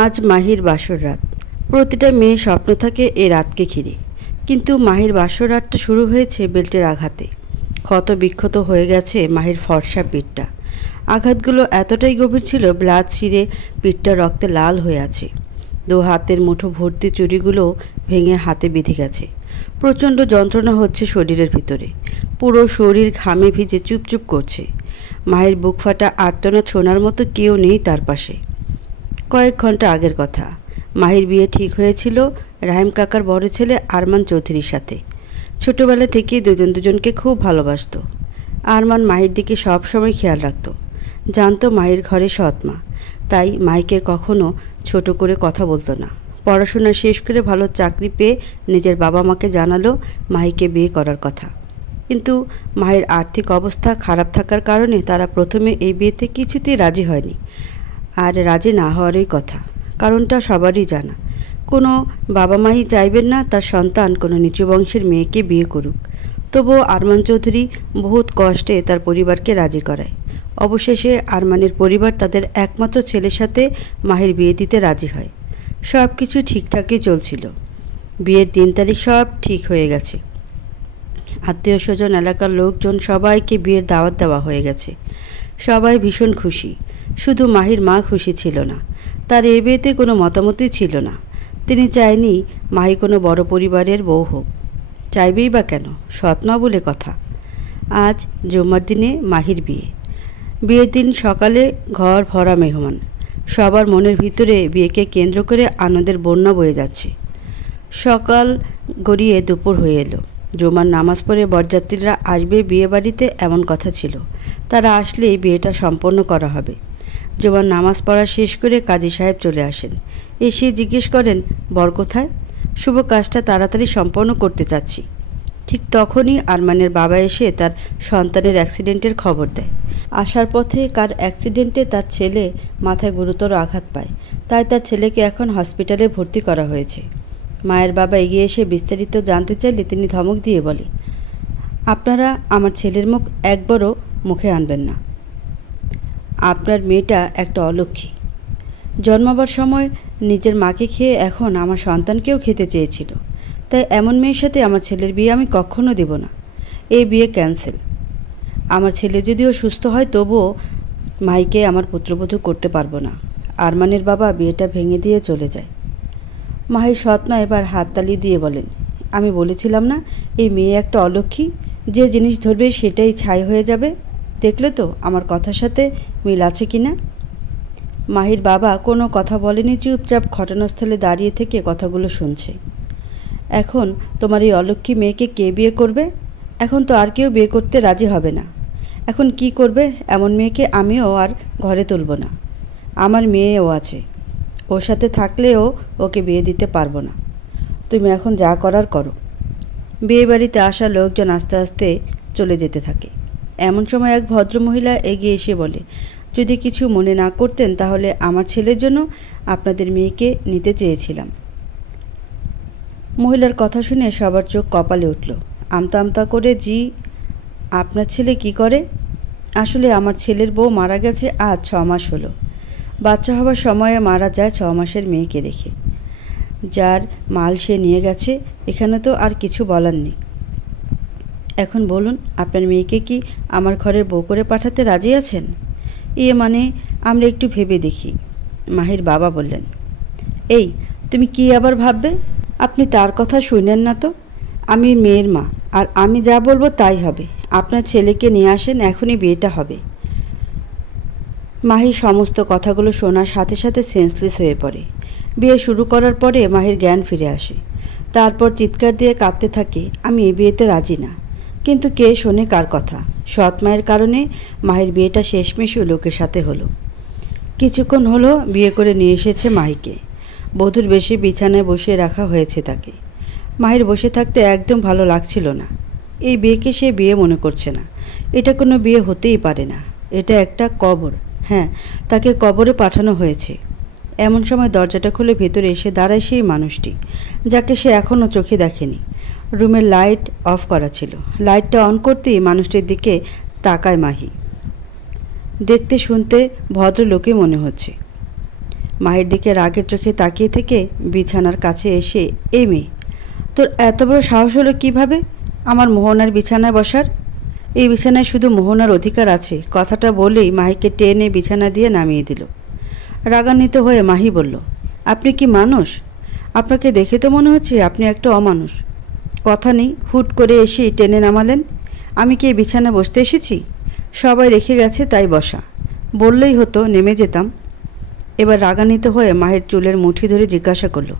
আজ মাহির বাসর রাত। প্রতিটা মেয়ে স্বপ্ন থাকে এই রাতকে ঘিরে, কিন্তু মাহির বাসর রাতটা শুরু হয়েছে বেল্টের আঘাতে। ক্ষত বিক্ষত হয়ে গেছে মাহির ফর্সা পিঠটা। আঘাতগুলো এতটাই গভীর ছিল, ব্লাড ছিঁড়ে পিঠটা রক্তে লাল হয়ে আছে। দু হাতের মুঠো ভর্তি চুড়িগুলো ভেঙে হাতে বিঁধে গেছে। প্রচণ্ড যন্ত্রণা হচ্ছে শরীরের ভিতরে। পুরো শরীর ঘামে ভিজে চুপচুপ করছে। মাহির বুক ফাটা আর্তনাদ শোনার মতো কেউ নেই তার পাশে। কয়েক ঘন্টা আগের কথা, মাহির বিয়ে ঠিক হয়েছিল রাহিম কাকার বড় ছেলে আরমান চৌধুরীর সাথে। ছোটবেলা থেকেই দুজনকে খুব ভালোবাসত। আরমান মাহির দিকে সব সময় খেয়াল রাখত। জানতো মাহির ঘরে সৎ মা, তাই মাহিকে কখনো ছোট করে কথা বলতো না। পড়াশোনা শেষ করে ভালো চাকরি পেয়ে নিজের বাবা মাকে জানালো মাহিকে বিয়ে করার কথা। কিন্তু মাহির আর্থিক অবস্থা খারাপ থাকার কারণে তারা প্রথমে এই বিয়েতে কিছুতেই রাজি হয়নি। আর রাজি না হওয়ারই কথা, কারণটা সবারই জানা। কোনো বাবা মাই চাইবেন না তার সন্তান কোনো নিচু বংশের মেয়েকে বিয়ে করুক। তবুও আরমান চৌধুরী বহুত কষ্টে তার পরিবারকে রাজি করায়। অবশেষে আরমানের পরিবার তাদের একমাত্র ছেলের সাথে মাহির বিয়ে দিতে রাজি হয়। সব কিছু ঠিকঠাকই চলছিল। বিয়ের দিন তারিখ সব ঠিক হয়ে গেছে। আত্মীয় স্বজন, এলাকার লোকজন সবাইকে বিয়ের দাওয়াত দেওয়া হয়ে গেছে। সবাই ভীষণ খুশি। শুধু মাহির মা খুশি ছিল না। তার এই বিয়েতে কোনো মতামতই ছিল না। তিনি চায়নি মাহি কোনো বড় পরিবারের বউ হোক। চাইবেই বা কেন, সৎমা বলে কথা। আজ জুম্মার দিনে মাহির বিয়ে। বিয়ের দিন সকালে ঘর ভরা মেহমান। সবার মনের ভিতরে বিয়েকে কেন্দ্র করে আনন্দের বন্যা বয়ে যাচ্ছে। সকাল গড়িয়ে দুপুর হয়ে এলো। জুমার নামাজ পড়ে বরযাত্রীরা আসবে বিয়ে বাড়িতে, এমন কথা ছিল। তারা আসলেই বিয়েটা সম্পন্ন করা হবে। জুমার নামাজ পড়া শেষ করে কাজী সাহেব চলে আসেন। এসে জিজ্ঞেস করেন, বর কোথায়? শুভ কাজটা তাড়াতাড়ি সম্পন্ন করতে চাচ্ছি। ঠিক তখনই আরমানের বাবা এসে তার সন্তানের অ্যাক্সিডেন্টের খবর দেয়। আসার পথে কার অ্যাক্সিডেন্টে তার ছেলে মাথায় গুরুতর আঘাত পায়, তাই তার ছেলেকে এখন হসপিটালে ভর্তি করা হয়েছে। মায়ের বাবা এগিয়ে এসে বিস্তারিত জানতে চাইলে তিনি ধমক দিয়ে বলে, আপনারা আমার ছেলের মুখ একবারও মুখে আনবেন না। আপনার মেয়েটা একটা অলক্ষী। জন্মাবার সময় নিজের মাকে খেয়ে এখন আমার সন্তানকেও খেতে চেয়েছিল। তাই এমন মেয়ের সাথে আমার ছেলের বিয়ে আমি কখনো দেব না। এই বিয়ে ক্যান্সেল। আমার ছেলে যদিও সুস্থ হয়, তবুও মাইকে আমার পুত্রবধূ করতে পারবো না। আরমানের বাবা বিয়েটা ভেঙে দিয়ে চলে যায়। মাহির সৎমা এবার হাততালি দিয়ে বলেন, আমি বলেছিলাম না এই মেয়ে একটা অলক্ষী, যে জিনিস ধরবে সেটাই ছাই হয়ে যাবে। দেখলে তো আমার কথার সাথে মিল আছে কি না? মাহির বাবা কোনো কথা বলেনি, চুপচাপ ঘটনাস্থলে দাঁড়িয়ে থেকে কথাগুলো শুনছে। এখন তোমার এই অলক্ষী মেয়েকে কে বিয়ে করবে? এখন তো আর কেউ বিয়ে করতে রাজি হবে না। এখন কি করবে? এমন মেয়েকে আমিও আর ঘরে তুলব না। আমার মেয়েও আছে, ওর সাথে থাকলেও ওকে বিয়ে দিতে পারবো না। তুমি এখন যা করার করো। বিয়ে বাড়িতে আসা লোকজন আস্তে আস্তে চলে যেতে থাকে। এমন সময় এক ভদ্রমহিলা এগিয়ে এসে বলে, যদি কিছু মনে না করতেন তাহলে আমার ছেলের জন্য আপনাদের মেয়েকে নিতে চেয়েছিলাম। মহিলার কথা শুনে সবার চোখ কপালে উঠল। আমতা আমতা করে, জি, আপনার ছেলে কি করে? আসলে আমার ছেলের বউ মারা গেছে আজ 6 মাস হলো। বাচ্চা হবার সময়ে মারা যায় 6 মাসের মেয়েকে রেখে। যার মাল সে নিয়ে গেছে, এখানে তো আর কিছু বলার নেই। এখন বলুন, আপনার মেয়েকে কি আমার ঘরের বউ করে পাঠাতে রাজি আছেন? মানে আমরা একটু ভেবে দেখি। মাহির বাবা বললেন, এই তুমি কি আবার ভাববে? আপনি তার কথা শুনেন না তো? আমি মেয়ের মা, আর আমি যা বলবো তাই হবে। আপনার ছেলেকে নিয়ে আসেন, এখনই বিয়েটা হবে। মাহির সমস্ত কথাগুলো শোনার সাথে সাথে সেন্সলেস হয়ে পড়ে। বিয়ে শুরু করার পরে মাহির জ্ঞান ফিরে আসে। তারপর চিৎকার দিয়ে কাঁদতে থাকে, আমি এই বিয়েতে রাজি না। কিন্তু কে শোনে কার কথা? সৎ মায়ের কারণে মাহির বিয়েটা শেষমেশ লোকের সাথে হলো। কিছুক্ষণ হলো বিয়ে করে নিয়ে এসেছে মাহিকে। বধূর বেশি বিছানায় বসিয়ে রাখা হয়েছে তাকে। মাহির বসে থাকতে একদম ভালো লাগছিল না। এই বিয়েকে সে বিয়ে মনে করছে না। এটা কোনো বিয়ে হতেই পারে না। এটা একটা কবর। হ্যাঁ, তাকে কবরে পাঠানো হয়েছে। এমন সময় দরজাটা খুলে ভেতরে এসে দাঁড়ায় সেই মানুষটি, যাকে সে এখনও চোখে দেখেনি। রুমের লাইট অফ করা ছিল। লাইটটা অন করতেই মানুষটির দিকে তাকায় মাহি। দেখতে শুনতে ভদ্রলোকই মনে হচ্ছে। মাহির দিকে রাগের চোখে তাকিয়ে থেকে বিছানার কাছে এসে, এই মেয়ে, তোর এত বড় সাহস হলো কিভাবে আমার মোহনার বিছানায় বসার? এই বিছানায় শুধু মোহনার অধিকার আছে। কথাটা বলেই মাহিকে টেনে বিছানা দিয়ে নামিয়ে দিল। রাগান্বিত হয়ে মাহি বলল, আপনি কি মানুষ? আপনাকে দেখে তো মনে হচ্ছে আপনি একটা অমানুষ। কথা নেই, হুট করে এসেই টেনে নামালেন। আমি কি এই বিছানায় বসতে এসেছি? সবাই রেখে গেছে তাই বসা। বললেই হতো, নেমে যেতাম। এবার রাগান্বিত হয়ে মাহির চুলের মুঠি ধরে জিজ্ঞাসা করলো,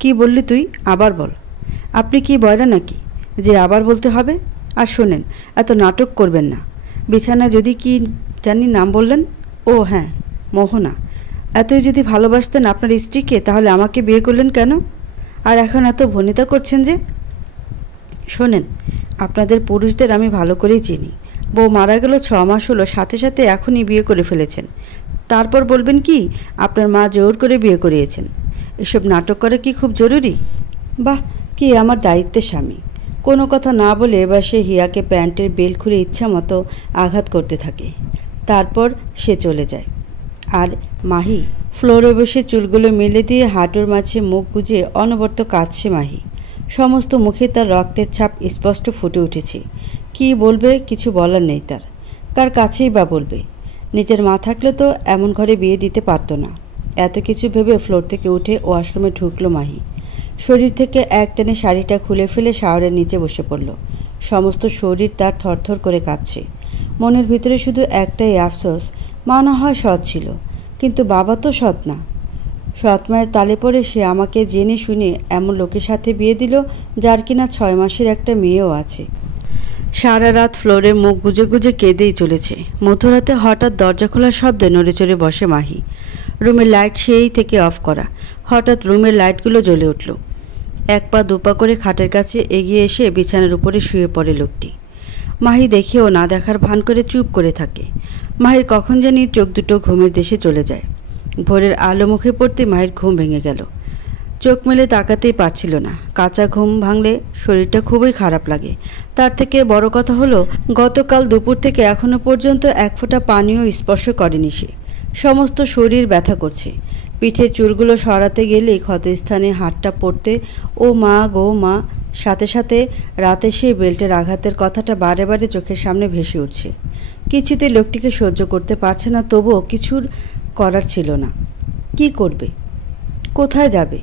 কি বললি তুই? আবার বল। আপনি কি বয়রা নাকি যে আবার বলতে হবে? আর শোনেন, এত নাটক করবেন না। বিছানায় যদি কি জানি নাম বললেন? ও হ্যাঁ, মোহনা। এতই যদি ভালোবাসতেন আপনার স্ত্রীকে তাহলে আমাকে বিয়ে করলেন কেন? আর এখন এত ভনিতা করছেন যে? শোনেন, আপনাদের পুরুষদের আমি ভালো করেই চিনি। বউ মারা গেল 6 মাস হলো, সাথে সাথে এখনই বিয়ে করে ফেলেছেন। তারপর বলবেন কি আপনার মা জোর করে বিয়ে করিয়েছেন। এসব নাটক করা কি খুব জরুরি? বাহ, কি আমার দায়িত্বের স্বামী। কোনো কথা না বলে এবার সে হিয়াকে প্যান্টের বেল্ট খুলে ইচ্ছা মতো আঘাত করতে থাকে। তারপর সে চলে যায়। আর মাহি ফ্লোরে বসে চুলগুলো মেলে দিয়ে হাঁটুর মাঝে মুখ গুজে অনবরত কাঁদছে মাহি। সমস্ত মুখে তার রক্তের ছাপ স্পষ্ট ফুটে উঠেছে। কি বলবে কিছু বলার নেই তার। কার কাছেই বা বলবে? নিজের মা থাকলে তো এমন ঘরে বিয়ে দিতে পারতো না। এত কিছু ভেবে ফ্লোর থেকে উঠে ওয়াশরুমে ঢুকলো মাহি। শরীর থেকে এক টেনে শাড়িটা খুলে ফেলে শাওয়ারের নিচে বসে পড়ল। সমস্ত শরীর তার থরথর করে কাঁপছে। মনের ভিতরে শুধু একটাই আফসোস, মা না হয় সৎ ছিল, কিন্তু বাবা তো সৎ না। সৎ মায়ের তালে পড়ে সে আমাকে জেনে শুনে এমন লোকের সাথে বিয়ে দিল যার কিনা 6 মাসের একটা মেয়েও আছে। সারা রাত ফ্লোরে মুখ গুজে গুজে কেঁদেই চলেছে। মধ্যরাতে হঠাৎ দরজা খোলার শব্দে নড়ে চড়ে বসে মাহি। রুমের লাইট সেই থেকে অফ করা। হঠাৎ রুমের লাইটগুলো জ্বলে উঠল। এক পা দুপা করে খাটের কাছে এগিয়ে এসে বিছানার উপরে শুয়ে পড়ে লোকটি। মাহি দেখেও না দেখার ভান করে চুপ করে থাকে। মাহির কখন জানি চোখ দুটো ঘুমের দেশে চলে যায়। ভোরের আলো মুখে পড়তে মাহির ঘুম ভেঙে গেল। চোখ মেলে তাকাতেই পারছিল না। কাঁচা ঘুম ভাঙলে শরীরটা খুবই খারাপ লাগে। তার থেকে বড় কথা হলো, গতকাল দুপুর থেকে এখনো পর্যন্ত এক ফোঁটা পানিও স্পর্শ করেনি সে। সমস্ত শরীর ব্যথা করছে। পিঠের চুলগুলো সরাতে গেলেই ক্ষতস্থানে হাতটা পড়তে ও মা গো মা। সাথে সাথে রাতে সে বেল্টের আঘাতের কথাটা বারে বারে চোখের সামনে ভেসে উঠছে। কিছুতে লোকটিকে সহ্য করতে পারছে না, তবুও কিছুর করার ছিল না। কি করবে? কোথায় যাবে?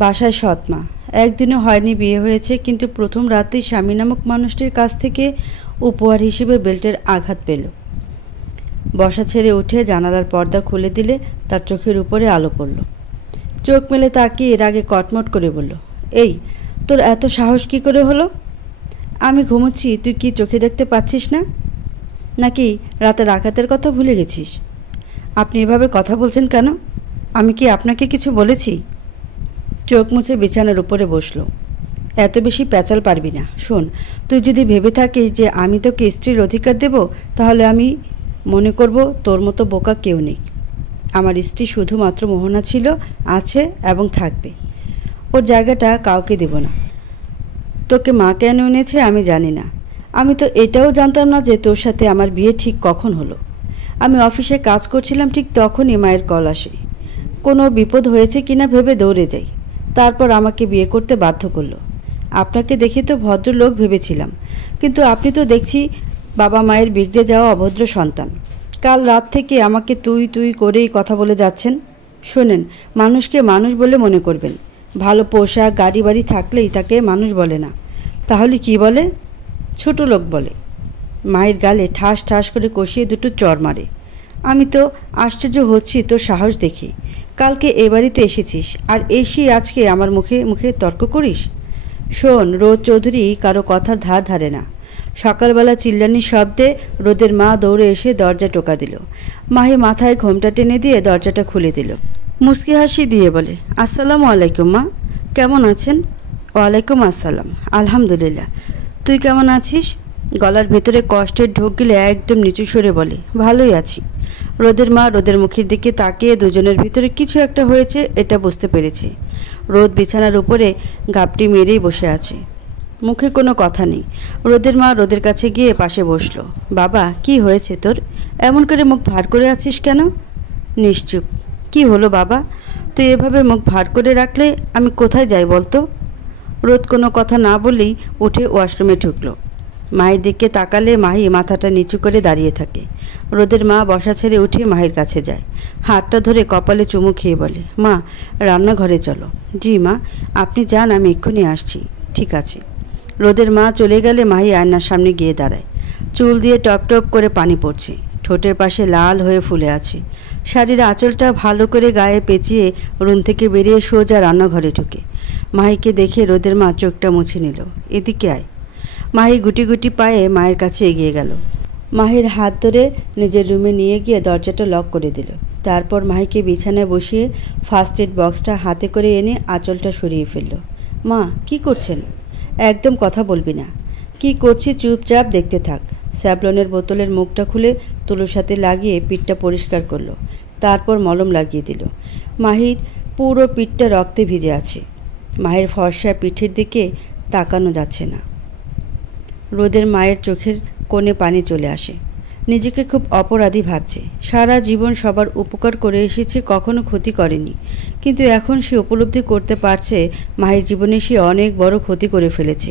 বাসায় সৎমা। একদিনও হয়নি বিয়ে হয়েছে, কিন্তু প্রথম রাতেই স্বামী নামক মানুষটির কাছ থেকে উপহার হিসেবে বেল্টের আঘাত পেল। বসা ছেড়ে উঠে জানালার পর্দা খুলে দিলে তার চোখের উপরে আলো পড়ল। চোখ মেলে তাকিয়ে এর আগে কটমট করে বলল, এই তোর এত সাহস কী করে হলো? আমি ঘুমোচ্ছি, তুই কি চোখে দেখতে পাচ্ছিস না? নাকি রাতের আঘাতের কথা ভুলে গেছিস? আপনি এভাবে কথা বলছেন কেন? আমি কি আপনাকে কিছু বলেছি? চোখ মুছে বিছানার উপরে বসল। এত বেশি প্যাচাল পারবি না। শোন, তুই যদি ভেবে থাকিস যে আমি তোকে স্ত্রীর অধিকার দেব, তাহলে আমি মনে করব তোর মতো বোকা কেউ নেই। আমার স্ত্রী শুধুমাত্র মোহনা ছিল, আছে এবং থাকবে। ওর জায়গাটা কাউকে দেব না। তোকে মা কেন এনেছে আমি জানি না। আমি তো এটাও জানতাম না যে তোর সাথে আমার বিয়ে ঠিক কখন হলো। আমি অফিসে কাজ করছিলাম, ঠিক তখনই মায়ের কল আসে। কোনো বিপদ হয়েছে কিনা ভেবে দৌড়ে যাই। তারপর আমাকে বিয়ে করতে বাধ্য করলো। আপনাকে দেখে তো ভদ্রলোক ভেবেছিলাম, কিন্তু আপনি তো দেখছি বাবা মায়ের বিগড়ে যাওয়া অভদ্র সন্তান। কাল রাত থেকে আমাকে তুই তুই করেই কথা বলে যাচ্ছেন। শোনেন, মানুষকে মানুষ বলে মনে করবেন। ভালো পোশাক গাড়ি বাড়ি থাকলেই তাকে মানুষ বলে না। তাহলে কি বলে? ছোট লোক বলে। মায়ের গালে ঠাস ঠাস করে কষিয়ে দুটো চড় মারে। আমি তো আশ্চর্য হচ্ছি তোর সাহস দেখি। কালকে এ বাড়িতে এসেছিস, আর এসেই আজকে আমার মুখে মুখে তর্ক করিস? শোন, রোদ চৌধুরী কারো কথার ধার ধারে না। সকালবেলা চিল্লানির শব্দে রোদের মা দৌড়ে এসে দরজা টোকা দিল। মাহি মাথায় ঘোমটা টেনে দিয়ে দরজাটা খুলে দিল। মুচকি হাসি দিয়ে বলে, আসসালামু আলাইকুম মা, কেমন আছেন? ওয়ালাইকুম আসসালাম, আলহামদুলিল্লাহ। তুই কেমন আছিস? গলার ভেতরে কষ্টের ঢোক গেলে একদম নিচু সরে বলে, ভালোই আছি। রোদের মা রোদের মুখের দিকে তাকিয়ে দুজনের ভিতরে কিছু একটা হয়েছে এটা বুঝতে পেরেছে। রোদ বিছানার উপরে গাপটি মেরেই বসে আছে, মুখে কোনো কথা নেই। রোদের মা রোদের কাছে গিয়ে পাশে বসলো। বাবা, কি হয়েছে তোর? এমন করে মুখ ভার করে আছিস কেন? নিশ্চুপ। কি হলো বাবা, তুই এভাবে মুখ ভার করে রাখলে আমি কোথায় যাই বলতো? রোদ কোনো কথা না বলেই উঠে ওয়াশরুমে ঢুকলো। মায়ের দিকে তাকালে মাহি মাথাটা নিচু করে দাঁড়িয়ে থাকে। রোদের মা বসা ছেড়ে উঠে মাহির কাছে যায়, হাতটা ধরে কপালে চুমু খেয়ে বলে, মা রান্নাঘরে চলো। জি মা, আপনি যান, আমি এক্ষুনি আসছি। ঠিক আছে। রোদের মা চলে গেলে মাহি আয়নার সামনে গিয়ে দাঁড়ায়। চুল দিয়ে টপ টপ করে পানি পড়ছে, ঠোঁটের পাশে লাল হয়ে ফুলে আছে। শাড়ির আঁচলটা ভালো করে গায়ে পেঁচিয়ে রুম থেকে বেরিয়ে সোজা রান্নাঘরে ঢুকে। মাহিকে দেখে রোদের মা চোখটা মুছে নিল। এদিকে আয়। মাহি গুটি গুটি পায়ে মায়ের কাছে এগিয়ে গেল। মাহির হাত ধরে নিজের রুমে নিয়ে গিয়ে দরজাটা লক করে দিল। তারপর মাহিকে বিছানায় বসিয়ে ফার্স্ট এড বক্সটা হাতে করে এনে আঁচলটা সরিয়ে ফেলল। মা কি করছেন? একদম কথা বলবি না। কি করছি চুপচাপ দেখতে থাক। স্যাভলনের বোতলের মুখটা খুলে তুলোর সাথে লাগিয়ে পিঠটা পরিষ্কার করলো। তারপর মলম লাগিয়ে দিল। মাহির পুরো পিঠটা রক্তে ভিজে আছে। মাহির ফর্সা পিঠের দিকে তাকানো যাচ্ছে না। রোদের মায়ের চোখের কোণে পানি চলে আসে। নিজেকে খুব অপরাধী ভাবছে। সারা জীবন সবার উপকার করে এসেছে, কখনো ক্ষতি করেনি। কিন্তু এখন সে উপলব্ধি করতে পারছে মাহির জীবনে সে অনেক বড় ক্ষতি করে ফেলেছে।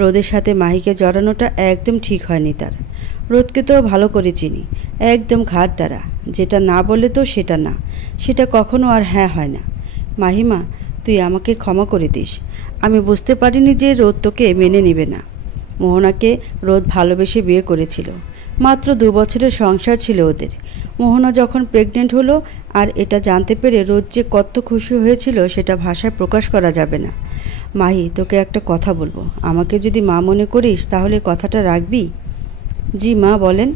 রোদের সাথে মাহিকে জড়ানোটা একদম ঠিক হয়নি তার। রোদকে তো ভালো করে চিনি, একদম ঘাট দ্বারা। যেটা না বলে তো সেটা না, সেটা কখনো আর হ্যাঁ হয় না। মাহিমা, তুই আমাকে ক্ষমা করে দিস। আমি বুঝতে পারিনি যে রোদ তোকে মেনে নেবে না। মোহনাকে রোদ ভালোবেসে বিয়ে করেছিল। মাত্র 2 বছরের সংসার ছিল ওদের। মোহনা যখন প্রেগনেন্ট হলো আর এটা জানতে পেরে রোদ যে কত খুশি হয়েছিল সেটা ভাষায় প্রকাশ করা যাবে না। মাহি, তোকে একটা কথা বলবো। আমাকে যদি মা মনে করিস তাহলে কথাটা রাখবি? জি মা, বলেন।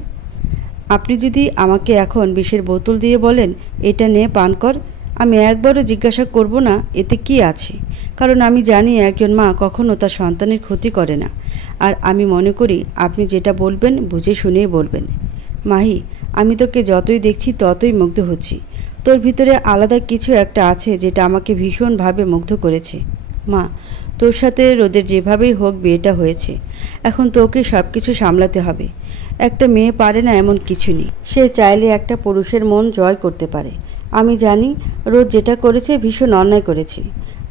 আপনি যদি আমাকে এখন বিষের বোতল দিয়ে বলেন এটা নে পান কর, আমি একবারও জিজ্ঞাসা করব না এতে কি আছে। কারণ আমি জানি একজন মা কখনো তার সন্তানের ক্ষতি করে না। আর আমি মনে করি আপনি যেটা বলবেন বুঝে শুনেই বলবেন। মাহি, আমি তোকে যতই দেখছি ততই মুগ্ধ হচ্ছি। তোর ভিতরে আলাদা কিছু একটা আছে যেটা আমাকে ভীষণভাবে মুগ্ধ করেছে। মা, তোর সাথে রোদের যেভাবেই হোক বিয়েটা হয়েছে। এখন তোকে সব কিছু সামলাতে হবে। একটা মেয়ে পারে না এমন কিছু নেই। সে চাইলে একটা পুরুষের মন জয় করতে পারে। আমি জানি রোদ যেটা করেছে ভীষণ অন্যায় করেছে।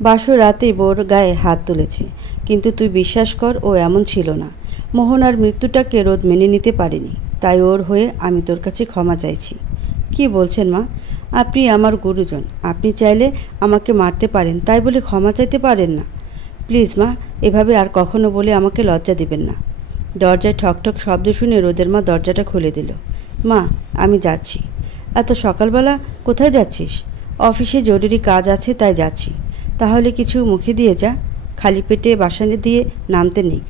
বাসর রাতেই বোর গায়ে হাত তুলেছে। কিন্তু তুই বিশ্বাস কর, ও এমন ছিল না। মোহনার মৃত্যুটাকে রোদ মেনে নিতে পারেনি, তাই ওর হয়ে আমি তোর কাছে ক্ষমা চাইছি। কি বলছেন মা? আপনি আমার গুরুজন। আপনি চাইলে আমাকে মারতে পারেন, তাই বলে ক্ষমা চাইতে পারেন না? প্লিজ মা, এভাবে আর কখনো বলে আমাকে লজ্জা দিবেন না। দরজায় ঠকঠক শব্দ শুনে রোদের মা দরজাটা খুলে দিল। মা, আমি যাচ্ছি। এত সকালবেলা কোথায় যাচ্ছিস? অফিসে জরুরি কাজ আছে তাই যাচ্ছি। তাহলে কিছু মুখে দিয়ে যা, খালি পেটে বাসানে দিয়ে নামতে নেই।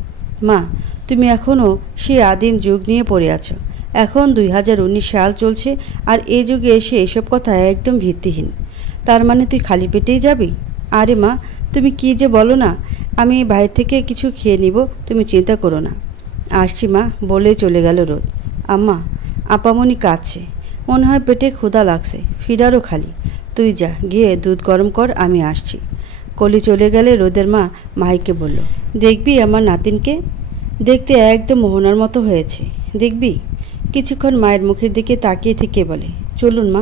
মা, তুমি এখনও সে আদিম যুগ নিয়ে পড়ে আছো। এখন 2019 সাল চলছে আর এই যুগে এসে এসব কথা একদম ভিত্তিহীন। তার মানে তুই খালি পেটেই যাবি? আরে মা, তুমি কি যে বলো না। আমি বাইরে থেকে কিছু খেয়ে নিব, তুমি চিন্তা করো না। আসছি মা, বলেই চলে গেল রোদ। আম্মা, আপামনি কাঁদছে, মনে হয় পেটে ক্ষুধা লাগছে, ফিরারও খালি। তুই যা, গিয়ে দুধ গরম কর, আমি আসছি। কলি চলে গেলে রোদের মা মাহিকে বলল, দেখবি আমার নাতিনকে? দেখতে একদম মোহনার মতো হয়েছে, দেখবি। কিছুক্ষণ মায়ের মুখের দিকে তাকিয়ে থেকে বলে, চলুন মা।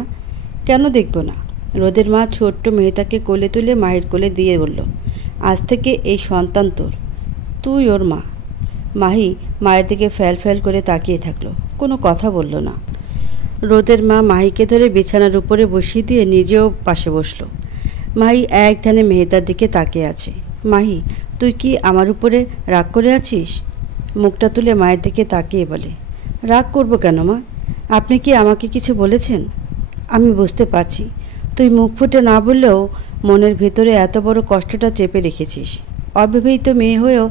কেন দেখব না? রোদের মা ছোট্ট মেয়েটাকে কোলে তুলে মায়ের কোলে দিয়ে বলল, আজ থেকে এই সন্তান তোর, তুই ওর মা। মাহি মায়ের দিকে ফ্যাল ফ্যাল করে তাকিয়ে থাকলো, কোনো কথা বলল না। রোদের মা মাহিকে ধরে বিছানার উপরে বসিয়ে দিয়ে নিজেও পাশে বসলো। মাহি এক ধ্যানে মেহেতার দিকে তাকিয়ে আছে। মাহি, তুই কি আমার উপরে রাগ করে আছিস? মুখটা তুলে মায়ের দিকে তাকিয়ে বলে, রাগ করব কেন মা? আপনি কি আমাকে কিছু বলেছেন? আমি বুঝতে পারছি তুই মুখ ফুটে না বললেও মনের ভেতরে এত বড় কষ্টটা চেপে রেখেছিস। অবিবাহিত মেয়ে হয়েও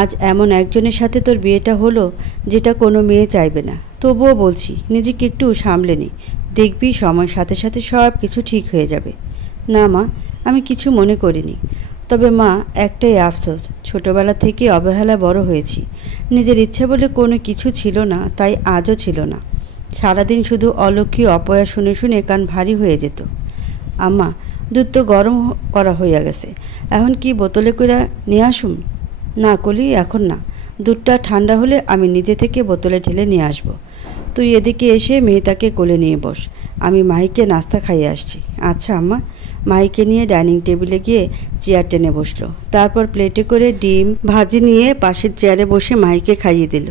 আজ এমন একজনের সাথে তোর বিয়েটা হলো যেটা কোনো মেয়ে চাইবে না। তবুও বলছি, নিজেকে একটু সামলে নে, দেখবি সময়ের সাথে সাথে সব কিছু ঠিক হয়ে যাবে। না মা, আমি কিছু মনে করিনি। তবে মা, একটাই আফসোস, ছোটবেলা থেকে অবহেলায় বড় হয়েছি। নিজের ইচ্ছা বলে কোনো কিছু ছিল না, তাই আজও ছিল না। সারাদিন শুধু অলক্ষী অপয়া শুনে শুনে কান ভারী হয়ে যেত। আম্মা, দুধ তো গরম করা হইয়া গেছে, এখন কি বোতলে করে নিয়ে আসুম? না কলি, এখন না। দুধটা ঠান্ডা হলে আমি নিজে থেকে বোতলে ঢেলে নিয়ে আসবো। তুই তুই এদিকে এসে মেহতাকে কোলে নিয়ে বস, আমি মাহিকে নাস্তা খাইয়ে আসছি। আচ্ছা আম্মা। মাহিকে নিয়ে ডাইনিং টেবিলে গিয়ে চেয়ার টেনে বসলো। তারপর প্লেটে করে ডিম ভাজি নিয়ে পাশের চেয়ারে বসে মাহিকে খাইয়ে দিল।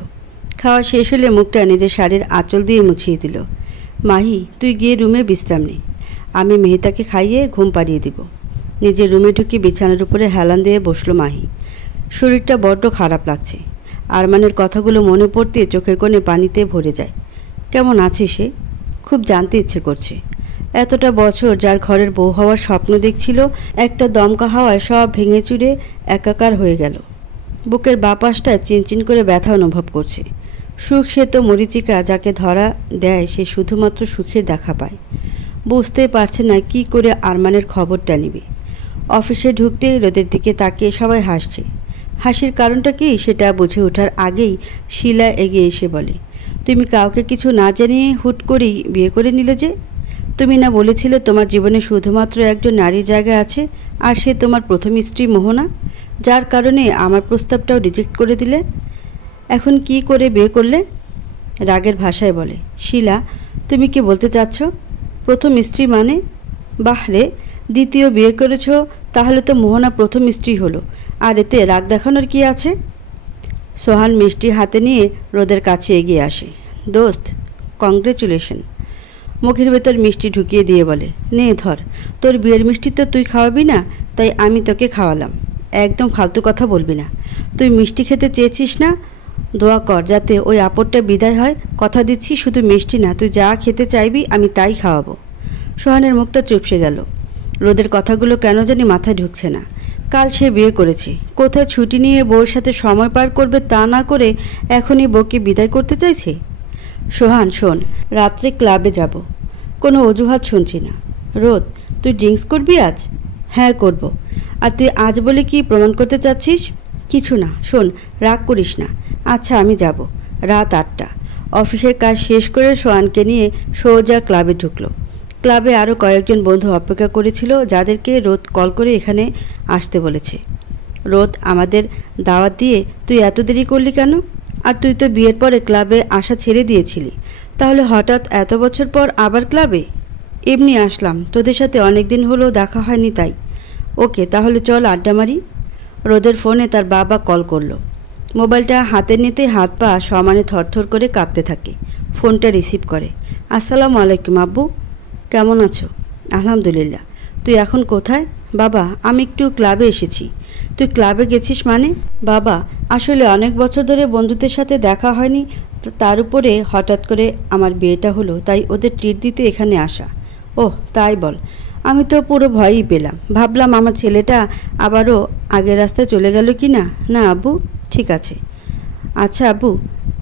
খাওয়া শেষ হলে মুখটা নিজের শাড়ির আঁচল দিয়ে মুছিয়ে দিল। মাহি, তুই গিয়ে রুমে বিশ্রাম নে, আমি মেহতাকে খাইয়ে ঘুম পাড়িয়ে দিব। নিজের রুমে ঢুকে বিছানার উপরে হেলান দিয়ে বসলো মাহি। শরীরটা বড্ড খারাপ লাগছে। আরমানের কথাগুলো মনে পড়তে চোখের কোণে পানিতে ভরে যায়। কেমন আছে সে? খুব জানতে ইচ্ছে করছে। এতটা বছর যার ঘরের বউ হওয়ার স্বপ্ন দেখছিল, একটা দমকা হাওয়ায় সব ভেঙে চুরে একাকার হয়ে গেল। বুকের বাপাসটায় চিনচিন করে ব্যথা অনুভব করছে। সুখ সে তো মরিচিকা, যাকে ধরা দেয় সে শুধুমাত্র সুখের দেখা পায়। বুঝতে পারছে না কি করে আরমানের খবরটা নিবে। অফিসে ঢুকতেই রোদের দিকে তাকিয়ে সবাই হাসছে। হাসির কারণটা কি সেটা বুঝে ওঠার আগেই শিলা এগিয়ে এসে বলে, তুমি কাউকে কিছু না জানিয়ে হুট করেই বিয়ে করে নিলে যে? তুমি না বলেছিলে তোমার জীবনে শুধুমাত্র একজন নারী জায়গা আছে, আর সে তোমার প্রথম স্ত্রী মোহনা, যার কারণে আমার প্রস্তাবটাও রিজেক্ট করে দিলে? এখন কি করে বিয়ে করলে? রাগের ভাষায় বলে। শিলা, তুমি কি বলতে চাচ্ছ? প্রথম স্ত্রী মানে? বাহ রে, দ্বিতীয় বিয়ে করেছ, তাহলে তো মোহনা প্রথম স্ত্রী হলো, আর এতে রাগ দেখানোর কি আছে? সোহান মিষ্টি হাতে নিয়ে রোদের কাছে এগিয়ে আসে। দোস্ত, কংগ্রেচুলেশন। মুখের ভেতর মিষ্টি ঢুকিয়ে দিয়ে বলে, নে ধর, তোর বিয়ের মিষ্টি তো তুই খাওয়াবি না, তাই আমি তোকে খাওয়ালাম। একদম ফালতু কথা বলবি না। তুই মিষ্টি খেতে চেয়েছিস না? দোয়া কর যাতে ওই আপদটা বিদায় হয়। কথা দিচ্ছি, শুধু মিষ্টি না, তুই যা খেতে চাইবি আমি তাই খাওয়াবো। সোহানের মুখটা চুপসে গেল। রোদের কথাগুলো কেন জানি মাথায় ঢুকছে না। কাল সে বিয়ে করেছে, কোথায় ছুটি নিয়ে বউর সাথে সময় পার করবে তা না করে এখনই বউকে বিদায় করতে চাইছে। সোহান শোন, রাত্রে ক্লাবে যাব, কোনো অজুহাত শুনছি না। রোদ, তুই ড্রিঙ্কস করবি আজ? হ্যাঁ করব। আর তুই আজ বলে কি প্রমাণ করতে চাচ্ছিস? কিছু না, শোন, রাগ করিস না। আচ্ছা আমি যাব। রাত 8টা। অফিসের কাজ শেষ করে সোহানকে নিয়ে সোজা ক্লাবে ঢুকলো। ক্লাবে আরও কয়েকজন বন্ধু অপেক্ষা করেছিল, যাদেরকে রোদ কল করে এখানে আসতে বলেছে। রোদ, আমাদের দাওয়াত দিয়ে তুই এত দেরি করলি কেন? আর তুই তো বিয়ের পরে ক্লাবে আসা ছেড়ে দিয়েছিলি, তাহলে হঠাৎ এত বছর পর আবার ক্লাবে? এমনি আসলাম, তোদের সাথে অনেক দিন হলো দেখা হয়নি তাই। ওকে, তাহলে চল আড্ডা মারি। রোদের ফোনে তার বাবা কল করলো। মোবাইলটা হাতে নিতে হাত পা সমানে থরথর করে কাঁপতে থাকে। ফোনটা রিসিভ করে। আসসালামু আলাইকুম আব্বু, কেমন আছো? আলহামদুলিল্লাহ। তুই এখন কোথায়? বাবা, আমি একটু ক্লাবে এসেছি। তুই ক্লাবে গেছিস মানে? বাবা, আসলে অনেক বছর ধরে বন্ধুদের সাথে দেখা হয়নি, তার উপরে হঠাৎ করে আমার বিয়েটা হলো, তাই ওদের ট্রিট দিতে এখানে আসা। ওহ তাই বল। আমি তো পুরো ভয়ই পেলাম, ভাবলাম আমার ছেলেটা আবারও আগের রাস্তায় চলে গেল কি না। না আব্বু, ঠিক আছে। আচ্ছা আব্বু,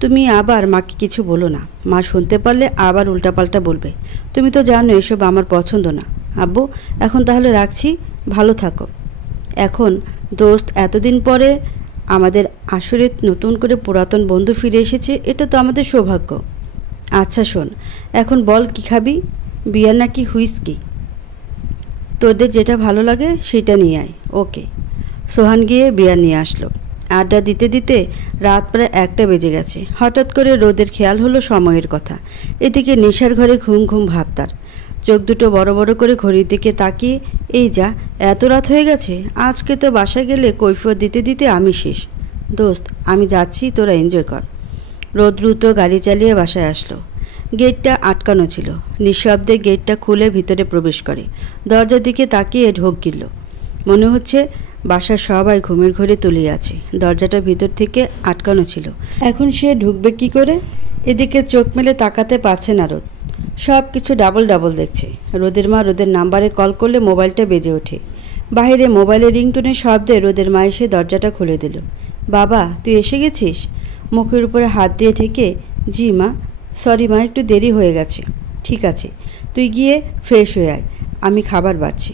তুমি আবার মাকে কিছু বলো না, মা শুনতে পারলে আবার উল্টাপাল্টা বলবে। তুমি তো জানো এসব আমার পছন্দ না। আব্বু, এখন তাহলে রাখছি, ভালো থাকো। এখন দোস্ত, এতদিন পরে আমাদের আসরে নতুন করে পুরাতন বন্ধু ফিরে এসেছে, এটা তো আমাদের সৌভাগ্য। আচ্ছা শোন, এখন বল কি খাবি, বিয়ার নাকি হুইস্কি? তোদের যেটা ভালো লাগে সেটা নিয়ে আয়। ওকে। সোহান গিয়ে বিয়ার নিয়ে আসলো। আড্ডা দিতে দিতে রাত প্রায় 1টা বেজে গেছে। হঠাৎ করে রোদের খেয়াল হলো সময়ের কথা। এদিকে নেশার ঘরে ঘুম ঘুম ভাব তার। চোখ দুটো বড় বড় করে ঘড়ির দিকে তাকিয়ে, এই যা, এত রাত হয়ে গেছে। আজকে তো বাসায় গেলে কৈফিয়ত দিতে দিতে আমি শেষ। দোস্ত, আমি যাচ্ছি, তোরা এনজয় কর। রোদ দ্রুত গাড়ি চালিয়ে বাসায় আসলো। গেটটা আটকানো ছিল। নিঃশব্দে গেটটা খুলে ভিতরে প্রবেশ করে। দরজার দিকে তাকিয়ে ঢোক গিলল। মনে হচ্ছে বাসার সবাই ঘুমের ঘোরে তলিয়ে আছে। দরজাটা ভিতর থেকে আটকানো ছিল, এখন সে ঢুকবে কি করে? এদিকে চোখ মেলে তাকাতে পারছে না রোদ। সব কিছু ডাবল ডাবল দেখছে। রোদের মা রোদের নাম্বারে কল করলে মোবাইলটা বেজে ওঠে। বাইরে মোবাইলের রিংটোনের শব্দে রোদের মা এসে দরজাটা খুলে দিল। বাবা, তুই এসে গেছিস? মুখের উপরে হাত দিয়ে ঠেকে, জি মা। সরি মা, একটু দেরি হয়ে গেছে। ঠিক আছে, তুই গিয়ে ফ্রেশ হয়ে আয়, আমি খাবার বাড়ছি।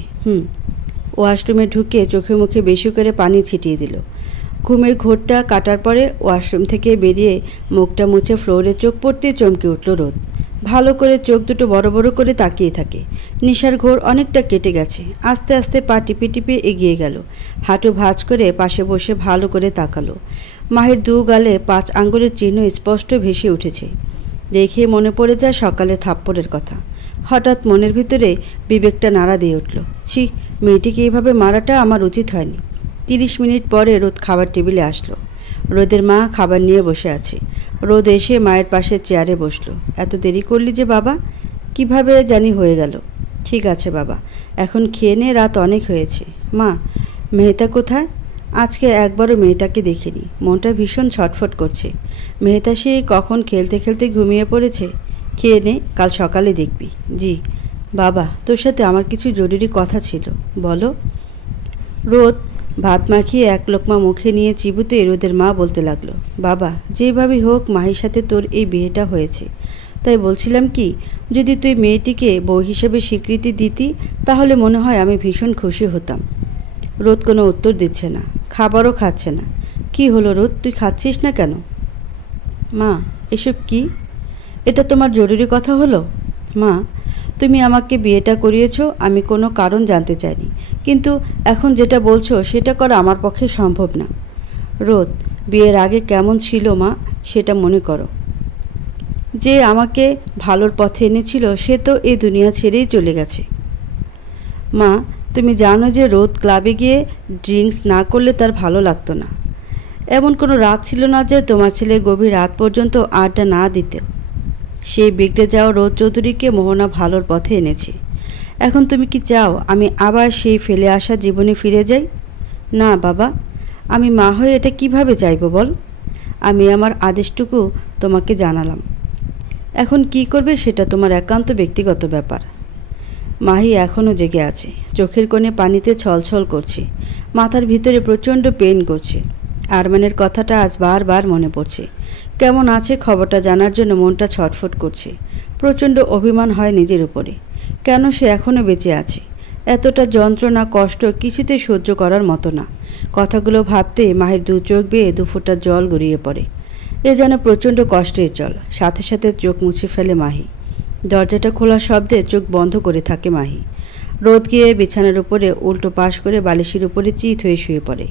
ওয়াশরুমে ঢুকে চোখে মুখে বেশি করে পানি ছিটিয়ে দিল। ঘুমের ঘোরটা কাটার পরে ওয়াশরুম থেকে বেরিয়ে মুখটা মুছে ফ্লোরে চোখ পড়তে চমকে উঠল রোদ। ভালো করে চোখ দুটো বড় বড় করে তাকিয়ে থাকে। নেশার ঘোর অনেকটা কেটে গেছে। আস্তে আস্তে পা টিপে টিপে এগিয়ে গেল। হাঁটু ভাঁজ করে পাশে বসে ভালো করে তাকালো। মাহির 2 গালে 5 আঙ্গুলের চিহ্ন স্পষ্ট ভেসে উঠেছে। দেখে মনে পড়ে যায় সকালে থাপ্পড়ের কথা। হঠাৎ মনের ভিতরে বিবেকটা নাড়া দিয়ে উঠল। ছি, মেয়েটিকে এইভাবে মারাটা আমার উচিত হয়নি। 30 মিনিট পরে রোদ খাবার টেবিলে আসলো। রোদের মা খাবার নিয়ে বসে আছে। রোদ এসে মায়ের পাশে চেয়ারে বসলো। এত দেরি করলি যে বাবা? কিভাবে জানি হয়ে গেল। ঠিক আছে বাবা, এখন খেয়ে নে, রাত অনেক হয়েছে। মা, মেহতা কোথায়? আজকে একবারও মেয়েটাকে দেখিনি। মনটা ভীষণ ছটফট করছে। মেহতা সে কখন খেলতে খেলতে ঘুমিয়ে পড়েছে। খেয়ে নে, কাল সকালে দেখবি। জি বাবা, তোর সাথে আমার কিছু জরুরি কথা ছিল। বলো। রোদ ভাত মাখিয়ে এক লোকমা মুখে নিয়ে চিবুতে রোদের মা বলতে লাগলো, বাবা, যেভাবেই হোক মাহির সাথে তোর এই বিয়েটা হয়েছে, তাই বলছিলাম কি, যদি তুই মেয়েটিকে বউ হিসেবে স্বীকৃতি দিতি তাহলে মনে হয় আমি ভীষণ খুশি হতাম। রোদ কোনো উত্তর দিচ্ছে না, খাবারও খাচ্ছে না। কি হলো রোদ, তুই খাচ্ছিস না কেন? মা, এসব কি? এটা তোমার জরুরি কথা হলো? মা, তুমি আমাকে বিয়েটা করিয়েছ, আমি কোনো কারণ জানতে চাইনি, কিন্তু এখন যেটা বলছো সেটা করা আমার পক্ষে সম্ভব না। রোদ, বিয়ের আগে কেমন ছিল মা, সেটা মনে করো। যে আমাকে ভালোর পথে এনেছিল সে তো এই দুনিয়া ছেড়েই চলে গেছে। মা, তুমি জানো যে রোদ ক্লাবে গিয়ে ড্রিঙ্কস না করলে তার ভালো লাগতো না। এমন কোনো রাত ছিল না যে তোমার ছেলে গভীর রাত পর্যন্ত আড্ডা না দিতে। সেই বিগড়ে যাওয়া রোদ চৌধুরীকে মোহনা ভালোর পথে এনেছে। এখন তুমি কি চাও আমি আবার সেই ফেলে আসা জীবনে ফিরে যাই? না বাবা, আমি মা হয়ে এটা কিভাবে চাইব বল? আমি আমার আদেশটুকু তোমাকে জানালাম। এখন কি করবে সেটা তোমার একান্ত ব্যক্তিগত ব্যাপার। মাহি এখনও জেগে আছে। চোখের কোণে পানিতে ছলছল করছে। মাথার ভিতরে প্রচণ্ড পেইন করছে। আরমানের কথাটা আজ বারবার মনে পড়ছে। কেমন আছে খবরটা জানার জন্য মনটা ছটফট করছে। প্রচণ্ড অভিমান হয় নিজের উপরে। কেন সে এখনও বেঁচে আছে? এতটা যন্ত্রণা কষ্ট কিছুতেই সহ্য করার মতো না। কথাগুলো ভাবতে মাহির দু চোখ বেয়ে দুফোঁটা জল গড়িয়ে পড়ে। এ যেন প্রচণ্ড কষ্টের জল। সাথে সাথে চোখ মুছে ফেলে মাহি। দরজাটা খোলার শব্দে চোখ বন্ধ করে থাকে মাহি। রোদ গিয়ে বিছানার উপরে উল্টো পাশ করে বালিশের উপরে চিত হয়ে শুয়ে পড়ে।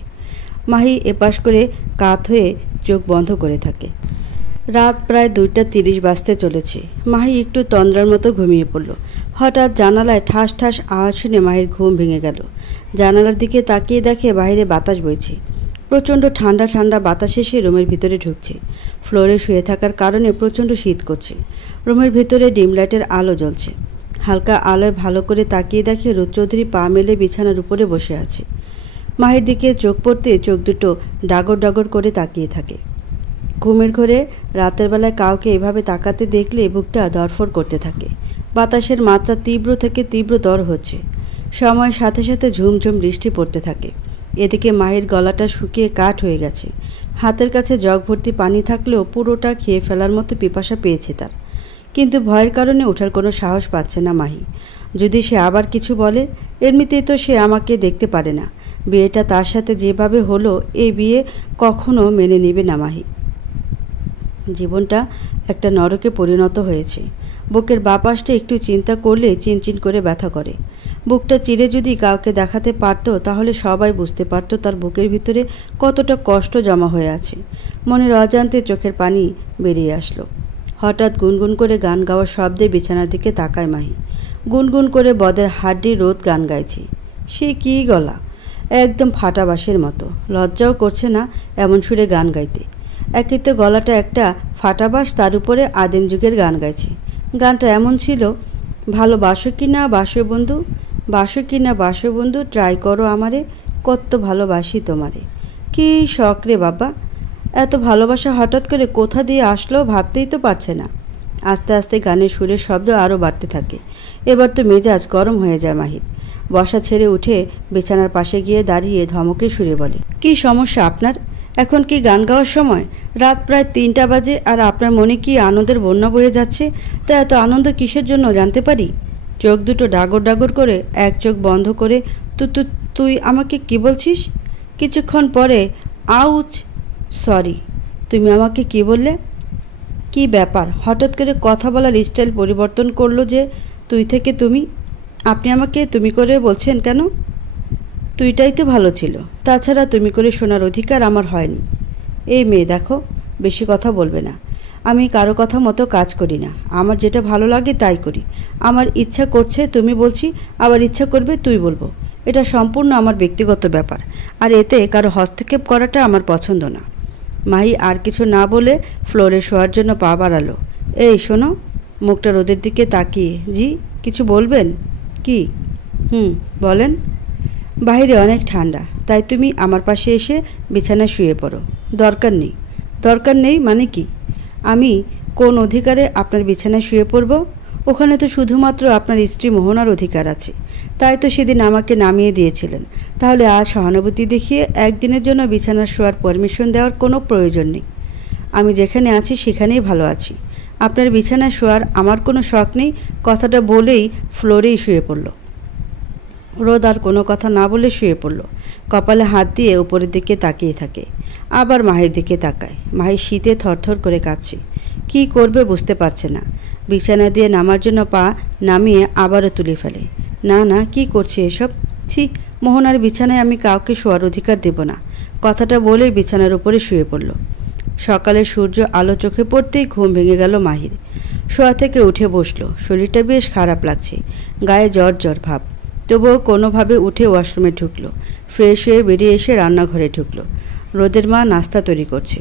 মাহি এপাশ করে কাত হয়ে চোখ বন্ধ করে থাকে। রাত প্রায় 2:30 বাজতে চলেছে। মাহি একটু তন্দ্রার মতো ঘুমিয়ে পড়ল। হঠাৎ জানালায় ঠাস ঠাস আওয়াজ শুনে মাহির ঘুম ভেঙে গেল। জানালার দিকে তাকিয়ে দেখে বাইরে বাতাস বইছে। প্রচণ্ড ঠান্ডা ঠান্ডা বাতাস এসে রুমের ভিতরে ঢুকছে। ফ্লোরে শুয়ে থাকার কারণে প্রচণ্ড শীত করছে। রুমের ভিতরে ডিম লাইটের আলো জ্বলছে। হালকা আলোয় ভালো করে তাকিয়ে দেখে রোদ চৌধুরী পা মেলে বিছানার উপরে বসে আছে। মাহির দিকে চোখ পড়তে চোখ দুটো ডাগর ডাগর করে তাকিয়ে থাকে। ঘুমের ঘরে রাতের বেলায় কাউকে এভাবে তাকাতে দেখলে বুকটা ধড়ফড় করতে থাকে। বাতাসের মাত্রা তীব্র থেকে তীব্রতর হচ্ছে। সময়ের সাথে সাথে ঝুমঝুম বৃষ্টি পড়তে থাকে। এদিকে মাহির গলাটা শুকিয়ে কাঠ হয়ে গেছে। হাতের কাছে জগ ভর্তি পানি থাকলেও পুরোটা খেয়ে ফেলার মতো পিপাসা পেয়েছে তার। কিন্তু ভয়ের কারণে ওঠার কোনো সাহস পাচ্ছে না মাহি। যদি সে আবার কিছু বলে? এমনিতেই তো সে আমাকে দেখতে পারে না। বিয়েটা তার সাথে যেভাবে হলো, এই বিয়ে কখনো মেনে নেবে না মাহি। জীবনটা একটা নরকে পরিণত হয়েছে। বুকের বাপাসটা একটু চিন্তা করলে চিনচিন করে ব্যথা করে। বুকটা চিরে যদি কাউকে দেখাতে পারত তাহলে সবাই বুঝতে পারত তার বুকের ভিতরে কতটা কষ্ট জমা হয়ে আছে। মনের অজান্তে চোখের পানি বেরিয়ে আসলো। হঠাৎ গুনগুন করে গান গাওয়ার শব্দে বিছানার দিকে তাকায় মাহি। গুনগুন করে বদের হাড্ডি রোদ গান গাইছে। সে কী গলা, একদম ফাটা বাঁশের মতো। লজ্জাও করছে না এমন সুরে গান গাইতে। একই তো গলাটা একটা ফাটা বাঁশ, তার উপরে আদিম যুগের গান গাইছে। গানটা এমন ছিল, ভালোবাসো কি না বাসো বন্ধু, বাসো কি না বাসো বন্ধু, ট্রাই করো আমারে, কত ভালোবাসি তোমারে। কী শখ রে বাবা! এত ভালোবাসা হঠাৎ করে কোথা দিয়ে আসলো ভাবতেই তো পারছে না। আস্তে আস্তে গানের সুরের শব্দ আরও বাড়তে থাকে। এবার তো মেজাজ গরম হয়ে যায় মাহির। বসা ছেড়ে উঠে বিছানার পাশে গিয়ে দাঁড়িয়ে ধমকে সুরে বলে, কী সমস্যা আপনার? এখন কি গান গাওয়ার সময়? রাত প্রায় 3টা বাজে, আর আপনার মনে কি আনন্দের বন্যা বয়ে যাচ্ছে? তা এত আনন্দ কিসের জন্য জানতে পারি? চোখ দুটো ডাগর ডাগর করে এক চোখ বন্ধ করে তুই আমাকে কি বলছিস? কিছুক্ষণ পরে আউচ, সরি, তুমি আমাকে কি বললে? কি ব্যাপার, হঠাৎ করে কথা বলার স্টাইল পরিবর্তন করলো যে? তুই থেকে তুমি। আপনি আমাকে তুমি করে বলছেন কেন? তুইটাই তো ভালো ছিল। তাছাড়া তুমি করে শোনার অধিকার আমার হয়নি। এই মেয়ে দেখো, বেশি কথা বলবে না। আমি কারো কথা মতো কাজ করি না, আমার যেটা ভালো লাগে তাই করি। আমার ইচ্ছা করছে তুমি বলছি, আবার ইচ্ছা করবে তুই বলবো। এটা সম্পূর্ণ আমার ব্যক্তিগত ব্যাপার, আর এতে কারো হস্তক্ষেপ করাটা আমার পছন্দ না। মাহি আর কিছু না বলে ফ্লোরে শোয়ার জন্য পা বাড়ালো। এই শোনো, মুখটা রোদের দিকে তাকিয়ে, জি কিছু বলবেন? কি? বলেন। বাইরে অনেক ঠান্ডা, তাই তুমি আমার পাশে এসে বিছানায় শুয়ে পড়ো। দরকার নেই। দরকার নেই মানে কি? আমি কোন অধিকারে আপনার বিছানায় শুয়ে পড়ব? ওখানে তো শুধুমাত্র আপনার স্ত্রী মোহনার অধিকার আছে। তাই তো সেদিন আমাকে নামিয়ে দিয়েছিলেন। তাহলে আজ সহানুভূতি দেখিয়ে একদিনের জন্য বিছানায় শোয়ার পারমিশন দেওয়ার কোনো প্রয়োজন নেই। আমি যেখানে আছি সেখানেই ভালো আছি। আপনার বিছানায় শোয়ার আমার কোনো শখ নেই। কথাটা বলেই ফ্লোরেই শুয়ে পড়ল। রোদ আর কোনো কথা না বলে শুয়ে পড়ল। কপালে হাত দিয়ে উপরের দিকে তাকিয়ে থাকে। আবার মাহির দিকে তাকায়। মাহি শীতে থরথর করে কাঁপছে। কি করবে বুঝতে পারছে না। বিছানা দিয়ে নামার জন্য পা নামিয়ে আবারও তুলে ফেলে। না না, কি করছে এসব? ছি, মোহনার বিছানায় আমি কাউকে শোয়ার অধিকার দেব না। কথাটা বলেই বিছানার উপরে শুয়ে পড়ল। সকালে সূর্য আলো চোখে পড়তেই ঘুম ভেঙে গেল মাহির। শোয়া থেকে উঠে বসলো। শরীরটা বেশ খারাপ লাগছে, গায়ে জ্বর জ্বর ভাব। তবুও কোনোভাবে উঠে ওয়াশরুমে ঢুকলো। ফ্রেশ হয়ে বেরিয়ে এসে রান্নাঘরে ঢুকলো। রোদের মা নাস্তা তৈরি করছে।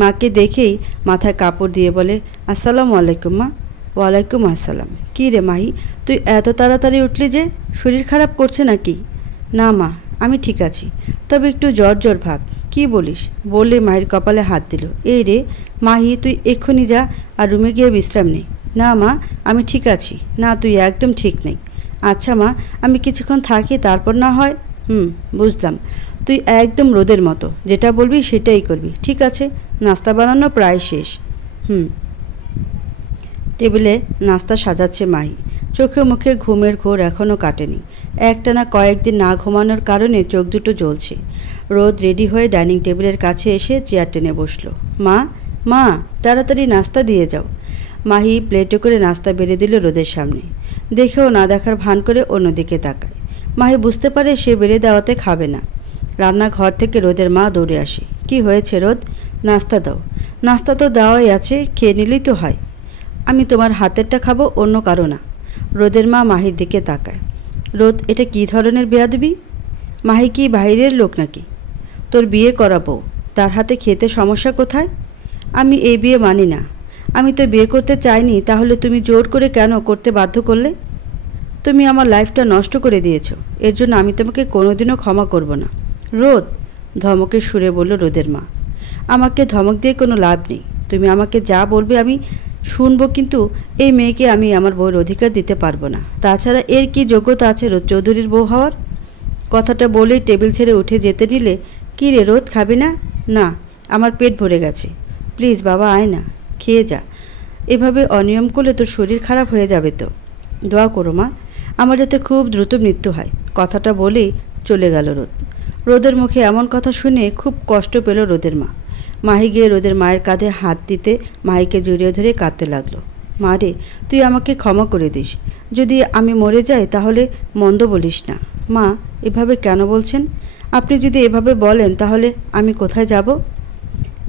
মাকে দেখেই মাথায় কাপড় দিয়ে বলে, আসসালামু আলাইকুম মা। ওয়ালাইকুম আসসালাম। কী রে মাহি, তুই এত তাড়াতাড়ি উঠলি যে? শরীর খারাপ করছে নাকি? না মা, আমি ঠিক আছি, তবে একটু জ্বর জ্বর ভাব। কি বলিস? বলে মাহির কপালে হাত দিল। এই রে মাহি, তুই এক্ষুনি যা আর রুমে গিয়ে বিশ্রাম নে। না মা, আমি ঠিক আছি। না, তুই একদম ঠিক নেই। আচ্ছা মা, আমি কিছুক্ষণ থাকি, তারপর না হয়। বুঝলাম। তুই একদম রোদের মতো, যেটা বলবি সেটাই করবি। ঠিক আছে, নাস্তা বানানো প্রায় শেষ। টেবিলে নাস্তা সাজাচ্ছে মাহি। চোখে মুখে ঘুমের ঘোর এখনও কাটেনি। একটানা কয়েকদিন না ঘুমানোর কারণে চোখ দুটো জ্বলছে। রোদ রেডি হয়ে ডাইনিং টেবিলের কাছে এসে চেয়ার টেনে বসলো। মা, মা, তাড়াতাড়ি নাস্তা দিয়ে যাও। মাহি প্লেটে করে নাস্তা বেড়ে দিল রোদের সামনে। দেখেও না দেখার ভান করে অন্যদিকে তাকায়। মাহি বুঝতে পারে সে বেড়ে দেওয়াতে খাবে না। রান্নাঘর থেকে রোদের মা দৌড়ে আসে। কি হয়েছে রোদ? নাস্তা দাও। নাস্তা তো দেওয়াই আছে, খেয়ে নিলেই তো হয়। আমি তোমার হাতেরটা খাবো, অন্য কারো না। রোদের মা মাহির দিকে তাকায়। রোদ, এটা কী ধরনের বেয়াদবি? মাহি কি বাইরের লোক নাকি? তোর বিয়ে করাবো, তার হাতে খেতে সমস্যা কোথায়? আমি এই বিয়ে মানি না। আমি তো বিয়ে করতে চাইনি, তাহলে তুমি জোর করে কেন করতে বাধ্য করলে? তুমি আমার লাইফটা নষ্ট করে দিয়েছো, এর জন্য আমি তোমাকে কোনোদিনও ক্ষমা করব না। রোদ, ধমকের সুরে বলল রোদের মা। আমাকে ধমক দিয়ে কোনো লাভ নেই। তুমি আমাকে যা বলবে আমি শুনবো, কিন্তু এই মেয়েকে আমি আমার বউয়ের অধিকার দিতে পারবো না। তাছাড়া এর কি যোগ্যতা আছে রোদ চৌধুরীর বউ হওয়ার? কথাটা বলেই টেবিল ছেড়ে উঠে যেতে নিলে, কী রে রোদ, খাবি না? না, আমার পেট ভরে গেছে। প্লিজ বাবা, আয় না, খেয়ে যা। এভাবে অনিয়ম করলে তোর শরীর খারাপ হয়ে যাবে তো। দোয়া করো মা, আমার যাতে খুব দ্রুত মৃত্যু হয়। কথাটা বলেই চলে গেল রোদ। রোদের মুখে এমন কথা শুনে খুব কষ্ট পেল রোদের মা। মাহি গিয়ে রোদের মায়ের কাঁধে হাত দিতে মাহিকে জড়িয়ে ধরে কাঁদতে লাগলো। মা রে, তুই আমাকে ক্ষমা করে দিস। যদি আমি মরে যাই তাহলে মন্দ বলিস না। মা, এভাবে কেন বলছেন? আপনি যদি এভাবে বলেন তাহলে আমি কোথায় যাব?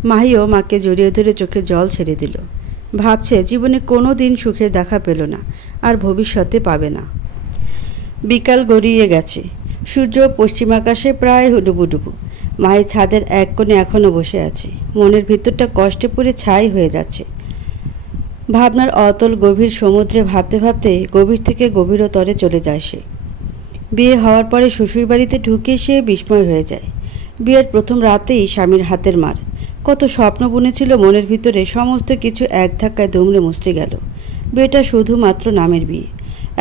মাহিও মাকে জড়িয়ে ধরে চোখে জল ছেড়ে দিল। ভাবছে জীবনে কোনো দিন সুখের দেখা পেল না, আর ভবিষ্যতে পাবে না। বিকাল গড়িয়ে গেছে। সূর্য পশ্চিম আকাশে প্রায় ডুবুডুবু। মাহি ছাদের এক কোণে এখনও বসে আছে। মনের ভিতরটা কষ্টে পড়ে ছাই হয়ে যাচ্ছে। ভাবনার অতল গভীর সমুদ্রে ভাবতে ভাবতে গভীর থেকে গভীরতরে চলে যায় সে। বিয়ে হওয়ার পরে শ্বশুরবাড়িতে ঢুকে সে বিস্ময় হয়ে যায়। বিয়ের প্রথম রাতেই স্বামীর হাতের মার। কত স্বপ্ন বুনেছিল মনের ভিতরে, সমস্ত কিছু এক ধাক্কায় দুমড়ে মুচড়ে গেল। বিয়েটা শুধুমাত্র নামের বিয়ে।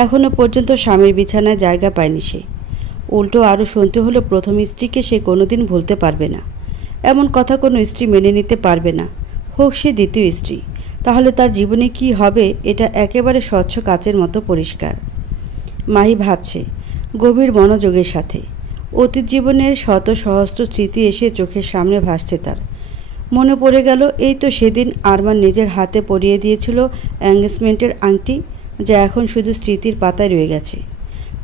এখনও পর্যন্ত স্বামীর বিছানায় জায়গা পায়নি সে। উল্টো আরও শুনতে হলো প্রথম স্ত্রীকে সে কোনোদিন ভুলতে পারবে না। এমন কথা কোনো স্ত্রী মেনে নিতে পারবে না, হোক সে দ্বিতীয় স্ত্রী। তাহলে তার জীবনে কি হবে, এটা একেবারে স্বচ্ছ কাচের মতো পরিষ্কার। মাহি ভাবছে গভীর মনোযোগের সাথে। অতীত জীবনের শত সহস্র স্মৃতি এসে চোখের সামনে ভাসছে তার। মনে পড়ে গেল, এই তো সেদিন আরমান নিজের হাতে পরিয়ে দিয়েছিল এঙ্গেজমেন্টের আংটি, যা এখন শুধু স্মৃতির পাতায় রয়ে গেছে।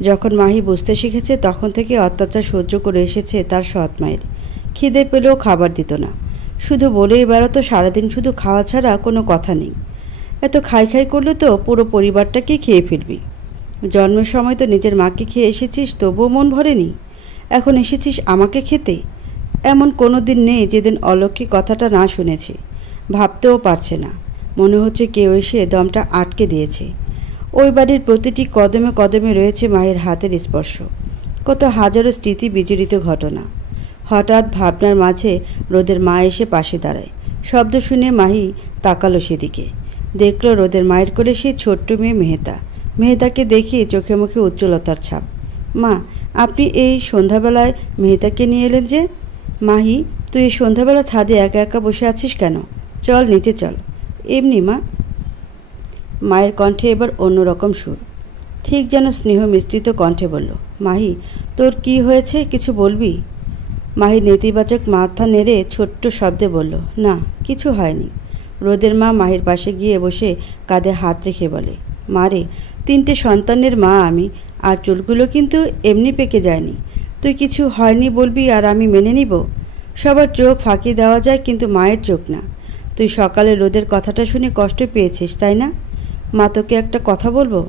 যখন মাহি বুঝতে শিখেছে তখন থেকে অত্যাচার সহ্য করে এসেছে তার সৎ মায়ের। খিদে পেলেও খাবার দিত না, শুধু বলেই বেড়াতো সারাদিন শুধু খাওয়া ছাড়া কোনো কথা নেই। এত খাই খাই করলে তো পুরো পরিবারটাকে খেয়ে ফেলবি। জন্মের সময় তো নিজের মাকে খেয়ে এসেছিস, তবুও মন ভরেনি। এখন এসেছিস আমাকে খেতে। এমন কোনো দিন নেই যেদিন অলৌকিক কথাটা না শুনেছে। ভাবতেও পারছে না, মনে হচ্ছে কেউ এসে দমটা আটকে দিয়েছে। ওই বাড়ির প্রতিটি কদমে কদমে রয়েছে মায়ের হাতের স্পর্শ, কত হাজারো স্মৃতি বিজড়িত ঘটনা। হঠাৎ ভাবনার মাঝে রোদের মা এসে পাশে দাঁড়ায়। শব্দ শুনে মাহি তাকালো সেদিকে। দেখল রোদের মায়ের কোলে সেই ছোট্ট মেয়ে মেহেতা। মেহেতাকে দেখে চোখে মুখে উজ্জ্বলতার ছাপ। মা, আপনি এই সন্ধ্যাবেলায় মেহেতাকে নিয়ে এলেন যে? মাহি, তুই এই সন্ধ্যাবেলা ছাদে একা একা বসে আছিস কেন? চল নিচে চল। এমনি মা। মায়ের কণ্ঠে এবার অন্যরকম সুর, ঠিক যেন স্নেহ মিশ্রিত কণ্ঠে বলল, মাহি, তোর কি হয়েছে, কিছু বলবি? মাহি নেতিবাচক মাথা নেড়ে ছোট্ট শব্দে বলল, না কিছু হয়নি। রোদের মা মাহির পাশে গিয়ে বসে কাঁধে হাত রেখে বলে, মারে, 3টে সন্তানের মা আমি, আর চুলগুলো কিন্তু এমনি পেকে যায়নি। তুই কিছু হয়নি বলবি আর আমি মেনে নিব? সবার চোখ ফাঁকি দেওয়া যায়, কিন্তু মায়ের চোখ না। তুই সকালে রোদের কথাটা শুনে কষ্ট পেয়েছিস, তাই না? মা, তোকে একটা কথা বলবো?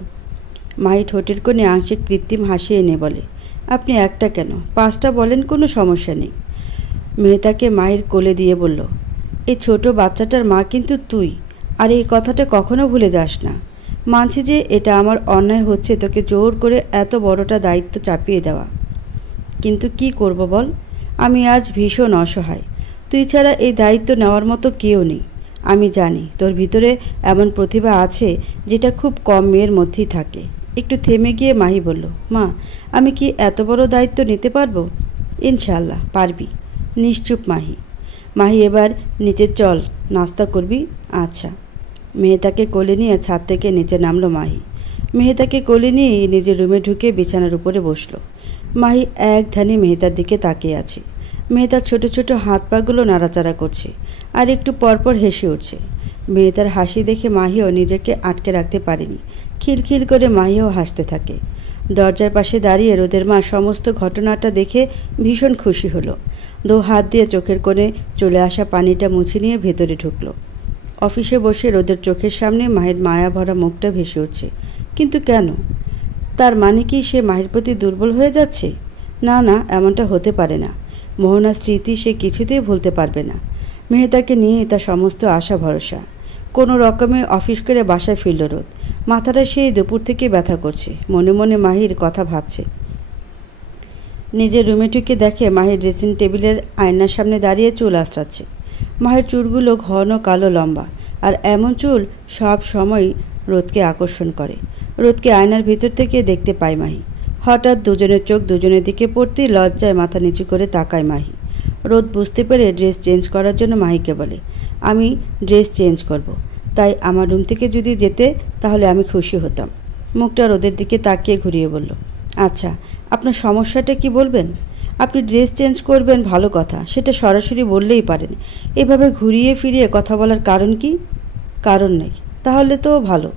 মাহি ঠোঁটের কোণে আংশিক কৃত্রিম হাসি এনে বলে, আপনি একটা কেন, 5টা বলেন, কোনো সমস্যা নেই। মেয়েটাকে মায়ের কোলে দিয়ে বলল, এই ছোট বাচ্চাটার মা কিন্তু তুই, আর এই কথাটা কখনো ভুলে যাস না। মানছি যে এটা আমার অন্যায় হচ্ছে তোকে জোর করে এত বড়টা দায়িত্ব চাপিয়ে দেওয়া, কিন্তু কি করব বল? আমি আজ ভীষণ অসহায়। তুই ছাড়া এই দায়িত্ব নেওয়ার মতো কেউ নেই। আমি জানি তোর ভিতরে এমন প্রতিভা আছে যেটা খুব কম মেয়ের মধ্যেই থাকে। একটু থেমে গিয়ে মাহি বলল, মা, আমি কি এত বড় দায়িত্ব নিতে পারবো? ইনশাল্লাহ পারবি। নিশ্চুপ মাহি। মাহি, এবার নিচে চল, নাস্তা করবি? আচ্ছা। মেহেতাকে কোলে নিয়ে ছাদ থেকে নিচে নামলো মাহি। মেহেতাকে কোলে নিয়ে নিজের রুমে ঢুকে বিছানার উপরে বসলো। মাহি এক ধ্যানে মেহেতার দিকে তাকিয়ে আছে। মেহেতার ছোট ছোট হাত পাগুলো নাড়াচাড়া করছে আর একটু পরপর হেসে উঠছে। মেহেতার হাসি দেখে মাহিও নিজেকে আটকে রাখতে পারেনি। খিলখিল করে মাহিও হাসতে থাকে। দরজার পাশে দাঁড়িয়ে রোদের মা সমস্ত ঘটনাটা দেখে ভীষণ খুশি হলো। 2 হাত দিয়ে চোখের কোণে চলে আসা পানিটা মুছে নিয়ে ভেতরে ঢুকলো। অফিসে বসে রোদের চোখের সামনে মাহির মায়া ভরা মুখটা ভেসে উঠছে। কিন্তু কেন? তার মানে কি সে মাহির প্রতি দুর্বল হয়ে যাচ্ছে? না না, এমনটা হতে পারে না। মোহনার স্মৃতি সে কিছুতেই ভুলতে পারবে না। মেহেতাকে নিয়ে তার সমস্ত আশা ভরসা। কোনো রকমে অফিস করে বাসায় ফিরল রোদ। মাথাটা সেই দুপুর থেকে ব্যথা করছে। মনে মনে মাহির কথা ভাবছে। নিজের রুমে ঢুকে দেখে মাহির ড্রেসিং টেবিলের আয়নার সামনে দাঁড়িয়ে চুল আঁচড়াচ্ছে। মাহির চুলগুলো ঘন কালো লম্বা, আর এমন চুল সব সময় রোদকে আকর্ষণ করে। রোদকে আয়নার ভিতর থেকে দেখতে পায় মাহি। হঠাৎ দুজনের চোখ দুজনের দিকে পড়তেই লজ্জায় মাথা নিচু করে তাকায় মাহি। রোদ বুঝতে পেরে ড্রেস চেঞ্জ করার জন্য মাহিকে বলে, আমি ড্রেস চেঞ্জ করব, তাই আমার রুম থেকে যদি যেতে তাহলে আমি খুশি হতাম। মুখটা রোদের দিকে তাকিয়ে ঘুরিয়ে বলল, আচ্ছা, আপনার সমস্যাটা কি বলবেন? আপনি ড্রেস চেঞ্জ করবেন ভালো কথা, সেটা সরাসরি বললেই পারেন। এভাবে ঘুরিয়ে ফিরিয়ে কথা বলার কারণ কি? কারণ নেই? তাহলে তো ভালো।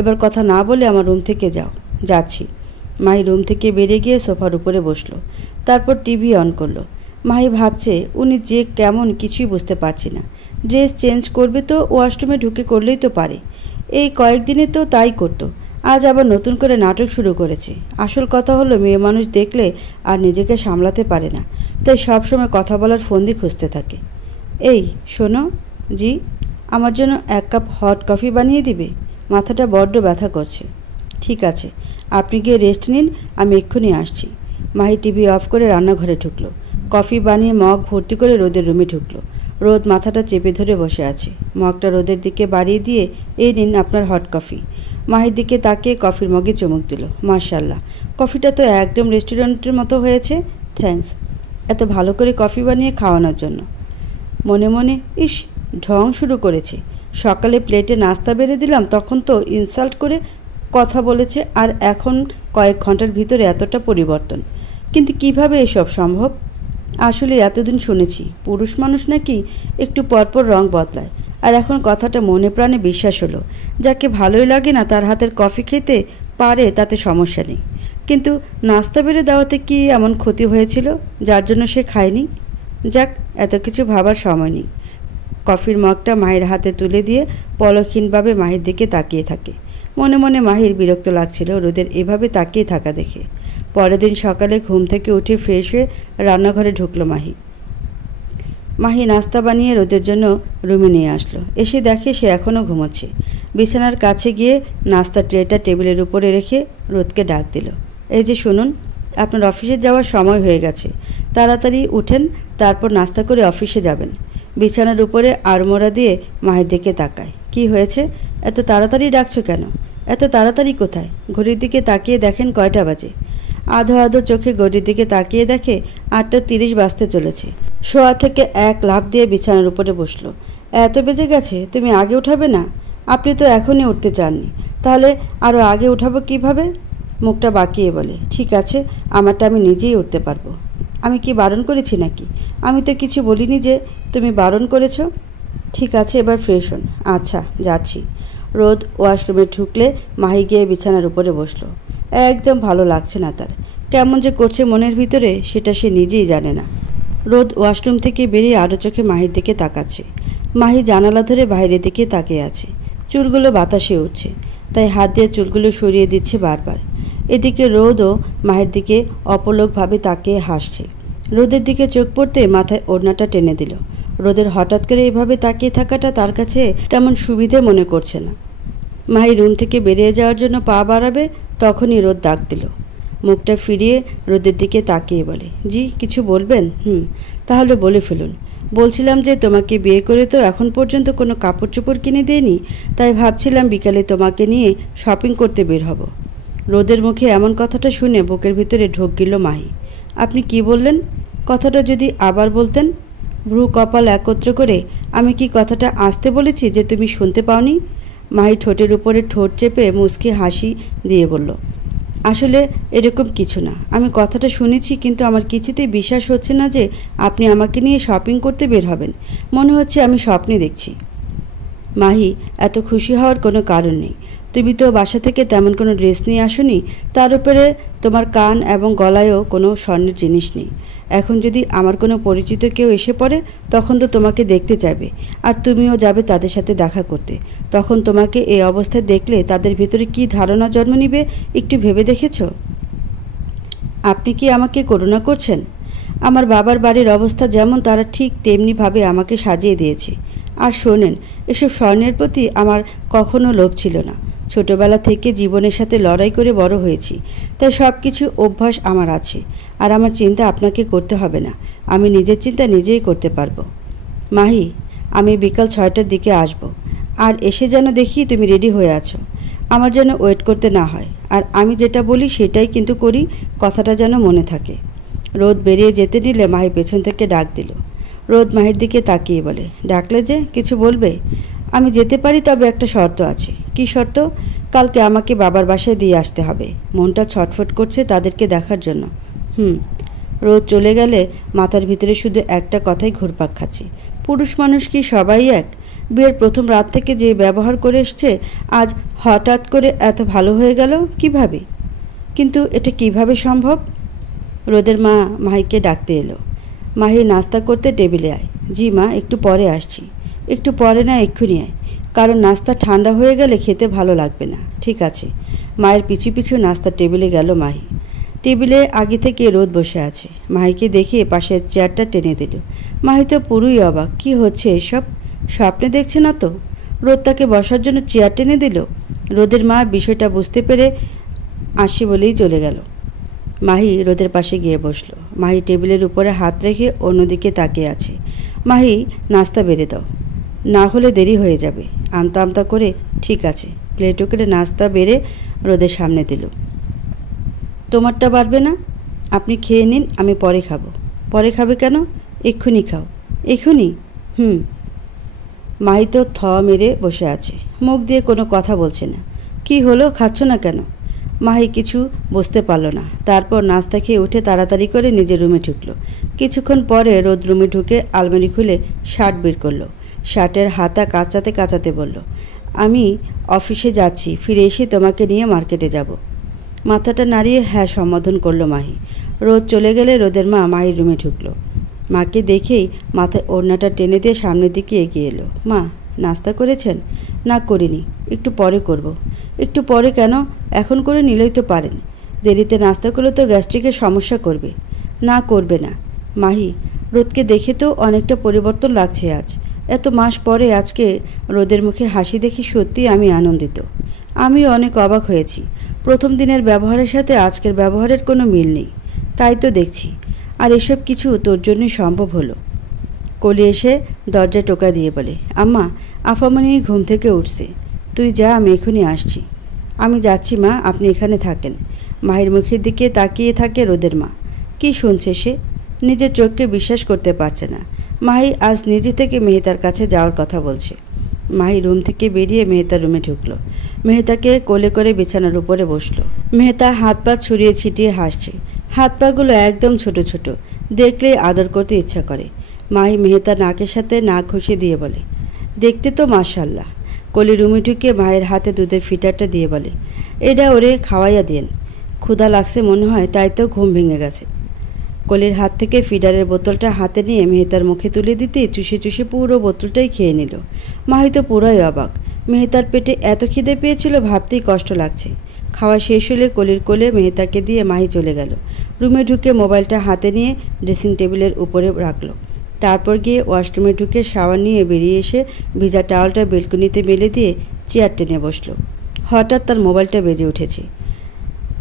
এবার কথা না বলে আমার রুম থেকে যাও। যাচ্ছি। মাহি রুম থেকে বেরিয়ে গিয়ে সোফার উপরে বসলো। তারপর টিভি অন করলো। মাহি ভাবছে উনি যে কেমন কিছুই বুঝতে পারছি না। ড্রেস চেঞ্জ করবে তো ওয়াশরুমে ঢুকে করলেই তো পারে। এই কয়েকদিনে তো তাই করতো, আজ আবার নতুন করে নাটক শুরু করেছে। আসল কথা হলো মেয়ে মানুষ দেখলে আর নিজেকে সামলাতে পারে না, তাই সবসময় কথা বলার ফন্দি খুঁজতে থাকে। এই শোনো। জি? আমার জন্য 1 কাপ হট কফি বানিয়ে দিবে? মাথাটা বড্ড ব্যথা করছে। ঠিক আছে, আপনি গিয়ে রেস্ট নিন, আমি এক্ষুনি আসছি। মাহি টিভি অফ করে রান্নাঘরে ঢুকলো। কফি বানিয়ে মগ ভর্তি করে রোদের রুমে ঢুকলো। রোদ মাথাটা চেপে ধরে বসে আছে। মগটা রোদের দিকে বাড়িয়ে দিয়ে, এই নিন আপনার হট কফি। মাহির দিকে তাকিয়ে কফির মগে চুমুক দিল। মাশাআল্লাহ, কফিটা তো একদম রেস্টুরেন্টের মতো হয়েছে। থ্যাঙ্কস, এত ভালো করে কফি বানিয়ে খাওয়ানোর জন্য। মনে মনে, ইস, ঢং শুরু করেছে। সকালে প্লেটে নাস্তা বেড়ে দিলাম, তখন তো ইনসাল্ট করে কথা বলেছে, আর এখন কয়েক ঘন্টার ভিতরে এতটা পরিবর্তন। কিন্তু কিভাবে এসব সম্ভব? আসলে এতদিন শুনেছি পুরুষ মানুষ নাকি একটু পরপর রং বদলায়, আর এখন কথাটা মনে প্রাণে বিশ্বাস হলো। যাকে ভালোই লাগে না তার হাতের কফি খেতে পারে, তাতে সমস্যা নেই। কিন্তু নাস্তা বেড়ে দেওয়াতে কি এমন ক্ষতি হয়েছিল যার জন্য সে খায়নি? যাক, এত কিছু ভাবার সময় নেই। কফির মগটা মাহির হাতে তুলে দিয়ে পলকহীনভাবে মাহির দিকে তাকিয়ে থাকে। মনে মনে মাহির বিরক্ত লাগছিল রোদের এভাবে তাকিয়ে থাকা দেখে। পরের দিন সকালে ঘুম থেকে উঠে ফ্রেশ হয়ে রান্নাঘরে ঢুকলো মাহি নাস্তা বানিয়ে রোদের জন্য রুমে নিয়ে আসলো। এসে দেখে সে এখনও ঘুমোচ্ছে। বিছানার কাছে গিয়ে নাস্তা ট্রেটা টেবিলের উপরে রেখে রোদকে ডাক দিল। এই যে শুনুন, আপনার অফিসে যাওয়ার সময় হয়ে গেছে, তাড়াতাড়ি উঠেন, তারপর নাস্তা করে অফিসে যাবেন। বিছানার উপরে আড়মোড়া দিয়ে মাহির দিকে তাকায়। কি হয়েছে, এত তাড়াতাড়ি ডাকছো কেন? এত তাড়াতাড়ি কোথায়? ঘড়ির দিকে তাকিয়ে দেখেন কয়টা বাজে। আধো আধো চোখে ঘড়ির দিকে তাকিয়ে দেখে 8:30 বাজতে চলেছে। শোয়া থেকে এক লাফ দিয়ে বিছানার উপরে বসলো। এত বেজে গেছে, তুমি আগে উঠাবে না? আপনি তো এখনই উঠতে চাননি, তাহলে আরও আগে উঠাবো কিভাবে? মুখটা বাঁকিয়ে বলে, ঠিক আছে, আমারটা আমি নিজেই উঠতে পারবো। আমি কি বারণ করেছি নাকি? আমি তো কিছু বলিনি যে তুমি বারণ করেছ। ঠিক আছে, এবার ফ্রেশ হন। আচ্ছা, যাচ্ছি। রোদ ওয়াশরুমে ঢুকলে মাহি গিয়ে বিছানার উপরে বসলো। একদম ভালো লাগছে না তার। কেমন যে করছে মনের ভিতরে, সেটা সে নিজেই জানে না। রোদ ওয়াশরুম থেকে বেরিয়ে আরও চোখে মাহির দিকে তাকাচ্ছে। মাহি জানালা ধরে বাইরের দিকে তাকিয়ে আছে। চুলগুলো বাতাসে উঠছে, তাই হাত দিয়ে চুলগুলো সরিয়ে দিচ্ছে বারবার। এদিকে রোদও মাহির দিকে অপলকভাবে তাকিয়ে হাসছে। রোদের দিকে চোখ পড়তে মাথায় ওড়নাটা টেনে দিল। রোদের হঠাৎ করে এভাবে তাকিয়ে থাকাটা তার কাছে তেমন সুবিধে মনে করছে না। মাহি রুম থেকে বেরিয়ে যাওয়ার জন্য পা বাড়াবে, তখনই রোদ ডাক দিল। মুখটা ফিরিয়ে রোদের দিকে তাকিয়ে বলে, জি কিছু বলবেন? তাহলে বলে ফেলুন। বলছিলাম যে তোমাকে বিয়ে করে তো এখন পর্যন্ত কোনো কাপড় চোপড় কিনে দেয়নি, তাই ভাবছিলাম বিকালে তোমাকে নিয়ে শপিং করতে বের হব। রোদের মুখে এমন কথাটা শুনে বুকের ভিতরে ঢোক গেল মাহি। আপনি কি বললেন? কথাটা যদি আবার বলতেন। ভ্রু কপাল একত্র করে, আমি কি কথাটা আসতে বলেছি যে তুমি শুনতে পাওনি? মাহি ঠোঁটের উপরে ঠোঁট চেপে মুচকি হাসি দিয়ে বলল, আসলে এরকম কিছু না। আমি কথাটা শুনেছি, কিন্তু আমার কিছুতেই বিশ্বাস হচ্ছে না যে আপনি আমাকে নিয়ে শপিং করতে বের হবেন। মনে হচ্ছে আমি স্বপ্নে দেখছি। মাহি, এত খুশি হওয়ার কোনো কারণ নেই। তুমি তো বাসা থেকে তেমন কোনো ড্রেস নিয়ে আসোনি, তার উপরে তোমার কান এবং গলায়ও কোনো স্বর্ণের জিনিস নেই। এখন যদি আমার কোনো পরিচিত কেউ এসে পড়ে, তখন তো তোমাকে দেখতে চাইবে, আর তুমিও যাবে তাদের সাথে দেখা করতে। তখন তোমাকে এই অবস্থায় দেখলে তাদের ভিতরে কী ধারণা জন্ম নিবে একটু ভেবে দেখেছ? আপনি কি আমাকে করুণা করছেন? আমার বাবার বাড়ির অবস্থা যেমন, তারা ঠিক তেমনিভাবে আমাকে সাজিয়ে দিয়েছে। আর শোনেন, এসব স্বর্ণের প্রতি আমার কখনো লোভ ছিল না। ছোটবেলা থেকে জীবনের সাথে লড়াই করে বড় হয়েছি, তাই সব কিছু অভ্যাস আমার আছে। আর আমার চিন্তা আপনাকে করতে হবে না, আমি নিজের চিন্তা নিজেই করতে পারবো। মাহি, আমি বিকাল 6টার দিকে আসব, আর এসে যেন দেখি তুমি রেডি হয়ে আছো। আমার যেন ওয়েট করতে না হয়, আর আমি যেটা বলি সেটাই কিন্তু করি, কথাটা যেন মনে থাকে। রোদ বেরিয়ে যেতে নিলে মাহি পেছন থেকে ডাক দিল। রোদ মাহির দিকে তাকিয়ে বলে, ডাকলে যে, কিছু বলবে? আমি যেতে পারি, তবে একটা শর্ত আছে। কি শর্ত? কালকে আমাকে বাবার বাসায় দিয়ে আসতে হবে। মনটা ছটফট করছে তাদেরকে দেখার জন্য। রোদ চলে গেলে মাথার ভিতরে শুধু একটা কথাই ঘুরপাক খাচ্ছে, পুরুষ মানুষ কি সবাই এক? বিয়ের প্রথম রাত থেকে যে ব্যবহার করে এসছে, আজ হঠাৎ করে এত ভালো হয়ে গেল কিভাবে? কিন্তু এটা কিভাবে সম্ভব? রোদের মা মাহিকে ডাকতে এলো। মাহি, নাস্তা করতে টেবিলে আয়। জি মা, একটু পরে আসছি। একটু পরে না, এক্ষুনি আয়, কারণ নাস্তা ঠান্ডা হয়ে গেলে খেতে ভালো লাগবে না। ঠিক আছে। মায়ের পিছু পিছু নাস্তা টেবিলে গেল মাহি। টেবিলে আগে থেকে রোদ বসে আছে। মাহিকে দেখে পাশের চেয়ারটা টেনে দিল। মাহি তো পুরোই অবাক, কি হচ্ছে এসব? স্বপ্নে দেখছে না তো? রোদ তাকে বসার জন্য চেয়ার টেনে দিল। রোদের মা বিষয়টা বুঝতে পেরে আসি বলেই চলে গেল। মাহি রোদের পাশে গিয়ে বসলো। মাহি টেবিলের উপরে হাত রেখে অন্যদিকে তাকিয়ে আছে। মাহি, নাস্তা বেড়ে দাও, না হলে দেরি হয়ে যাবে। আমতা আমতা করে, ঠিক আছে। প্লেটও করে নাস্তা বেড়ে রোদের সামনে দিল। তোমারটা বাড়বে না? আপনি খেয়ে নিন, আমি পরে খাবো। পরে খাবে কেন? এক্ষুনি খাও। এক্ষুনি? মাহি তো থ মেরে বসে আছে, মুখ দিয়ে কোনো কথা বলছে না। কি হলো, খাচ্ছ না কেন? মাহি কিছু বুঝতে পারল না। তারপর নাস্তা খেয়ে উঠে তাড়াতাড়ি করে নিজের রুমে ঢুকলো। কিছুক্ষণ পরে রোদ রুমে ঢুকে আলমারি খুলে শার্ট বের করলো। শার্টের হাতা কাচাতে কাচাতে বলল, আমি অফিসে যাচ্ছি, ফিরে এসে তোমাকে নিয়ে মার্কেটে যাব। মাথাটা নাড়িয়ে হ্যাঁ সম্বোধন করলো মাহি। রোদ চলে গেলে রোদের মা মাহির রুমে ঢুকলো। মাকে দেখেই মাথায় ওড়নাটা টেনে দিয়ে সামনের দিকে এগিয়ে এলো। মা, নাস্তা করেছেন? না, করিনি, একটু পরে করব। একটু পরে কেন? এখন করে নিলেই তো পারেন। দেরিতে নাস্তা করলে তো গ্যাস্ট্রিকের সমস্যা করবে। না, করবে না। মাহি, রোদকে দেখে তো অনেকটা পরিবর্তন লাগছে আজ। এত মাস পরে আজকে রোদের মুখে হাসি দেখে সত্যিই আমি আনন্দিত। আমি অনেক অবাক হয়েছি। প্রথম দিনের ব্যবহারের সাথে আজকের ব্যবহারের কোনো মিল নেই। তাই তো দেখছি। আর এসব কিছু তোর জন্যই সম্ভব হলো। কলি এসে দরজায় টোকা দিয়ে বলে, আম্মা, আফামনি ঘুম থেকে উঠছে। তুই যা, আমি এখনই আসছি। আমি যাচ্ছি মা, আপনি এখানে থাকেন। মাহির মুখের দিকে তাকিয়ে থাকে রোদের মা। কি শুনছে সে? নিজের চোখকে বিশ্বাস করতে পারছে না। মাহি আজ নিজে থেকে মেহতার কাছে যাওয়ার কথা বলছে। মাহি রুম থেকে বেরিয়ে মেহতার রুমে ঢুকলো। মেহতাকে কোলে করে বিছানার উপরে বসলো। মেহতা হাত পা ছড়িয়ে ছিটিয়ে হাসছে। হাত পাগুলো একদম ছোট ছোট, দেখলেই আদর করতে ইচ্ছা করে। মাহি মেহতার নাকের সাথে নাক ঘষে দিয়ে বলে, দেখতে তো মাশাআল্লাহ। কলি রুমে ঢুকে মায়ের হাতে দুধের ফিটারটা দিয়ে বলে, এটা ওরে খাওয়াইয়া দেন। ক্ষুধা লাগছে মনে হয়, তাই তো ঘুম ভেঙে গেছে। কলির হাত থেকে ফিডারের বোতলটা হাতে নিয়ে মেহতার মুখে তুলে দিতে চুষে চুষে পুরো বোতলটাই খেয়ে নিল। মাহি তো পুরাই অবাক। মেহতার পেটে এত খিদে পেয়েছিল ভাবতেই কষ্ট লাগছে। খাওয়া শেষ হলে কলির কোলে মেহতাকে দিয়ে মাহি চলে গেল। রুমে ঢুকে মোবাইলটা হাতে নিয়ে ড্রেসিং টেবিলের উপরে রাখলো। তারপর গিয়ে ওয়াশরুমে ঢুকে শাওয়ার নিয়ে বেরিয়ে এসে ভিজা টাওয়ালটা বেলকনিতে মেলে দিয়ে চেয়ার টেনে বসলো। হঠাৎ তার মোবাইলটা বেজে উঠেছে।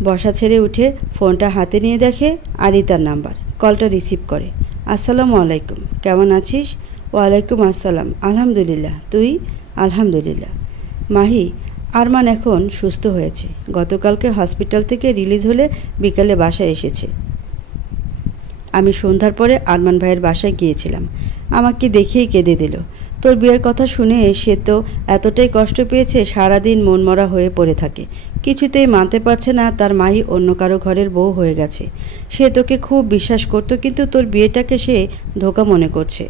বসা ছেড়ে উঠে ফোনটা হাতে নিয়ে দেখে আরিতার নাম্বার। কলটা রিসিভ করে। আসসালামু আলাইকুম, কেমন আছিস? ওয়ালাইকুম আসসালাম, আলহামদুলিল্লাহ। তুই? আলহামদুলিল্লাহ। মাহি, আরমান এখন সুস্থ হয়েছে। গতকালকে হসপিটাল থেকে রিলিজ হলে বিকালে বাসায় এসেছে। আমি সন্ধ্যার পরে আরমান ভাইয়ের বাসায় গিয়েছিলাম। আমাকে দেখেই কেঁদে দিল। তোর বিয়ের কথা শুনে সে তো এতটাই কষ্ট পেয়েছে, সারাদিন মনমরা হয়ে পড়ে থাকে। কিছুতেই মানতে পারছে না তার মাই অন্য কারো ঘরের বউ হয়ে গেছে। সে তোকে খুব বিশ্বাস করত, কিন্তু তোর বিয়েটাকে সে ধোঁকা মনে করছে।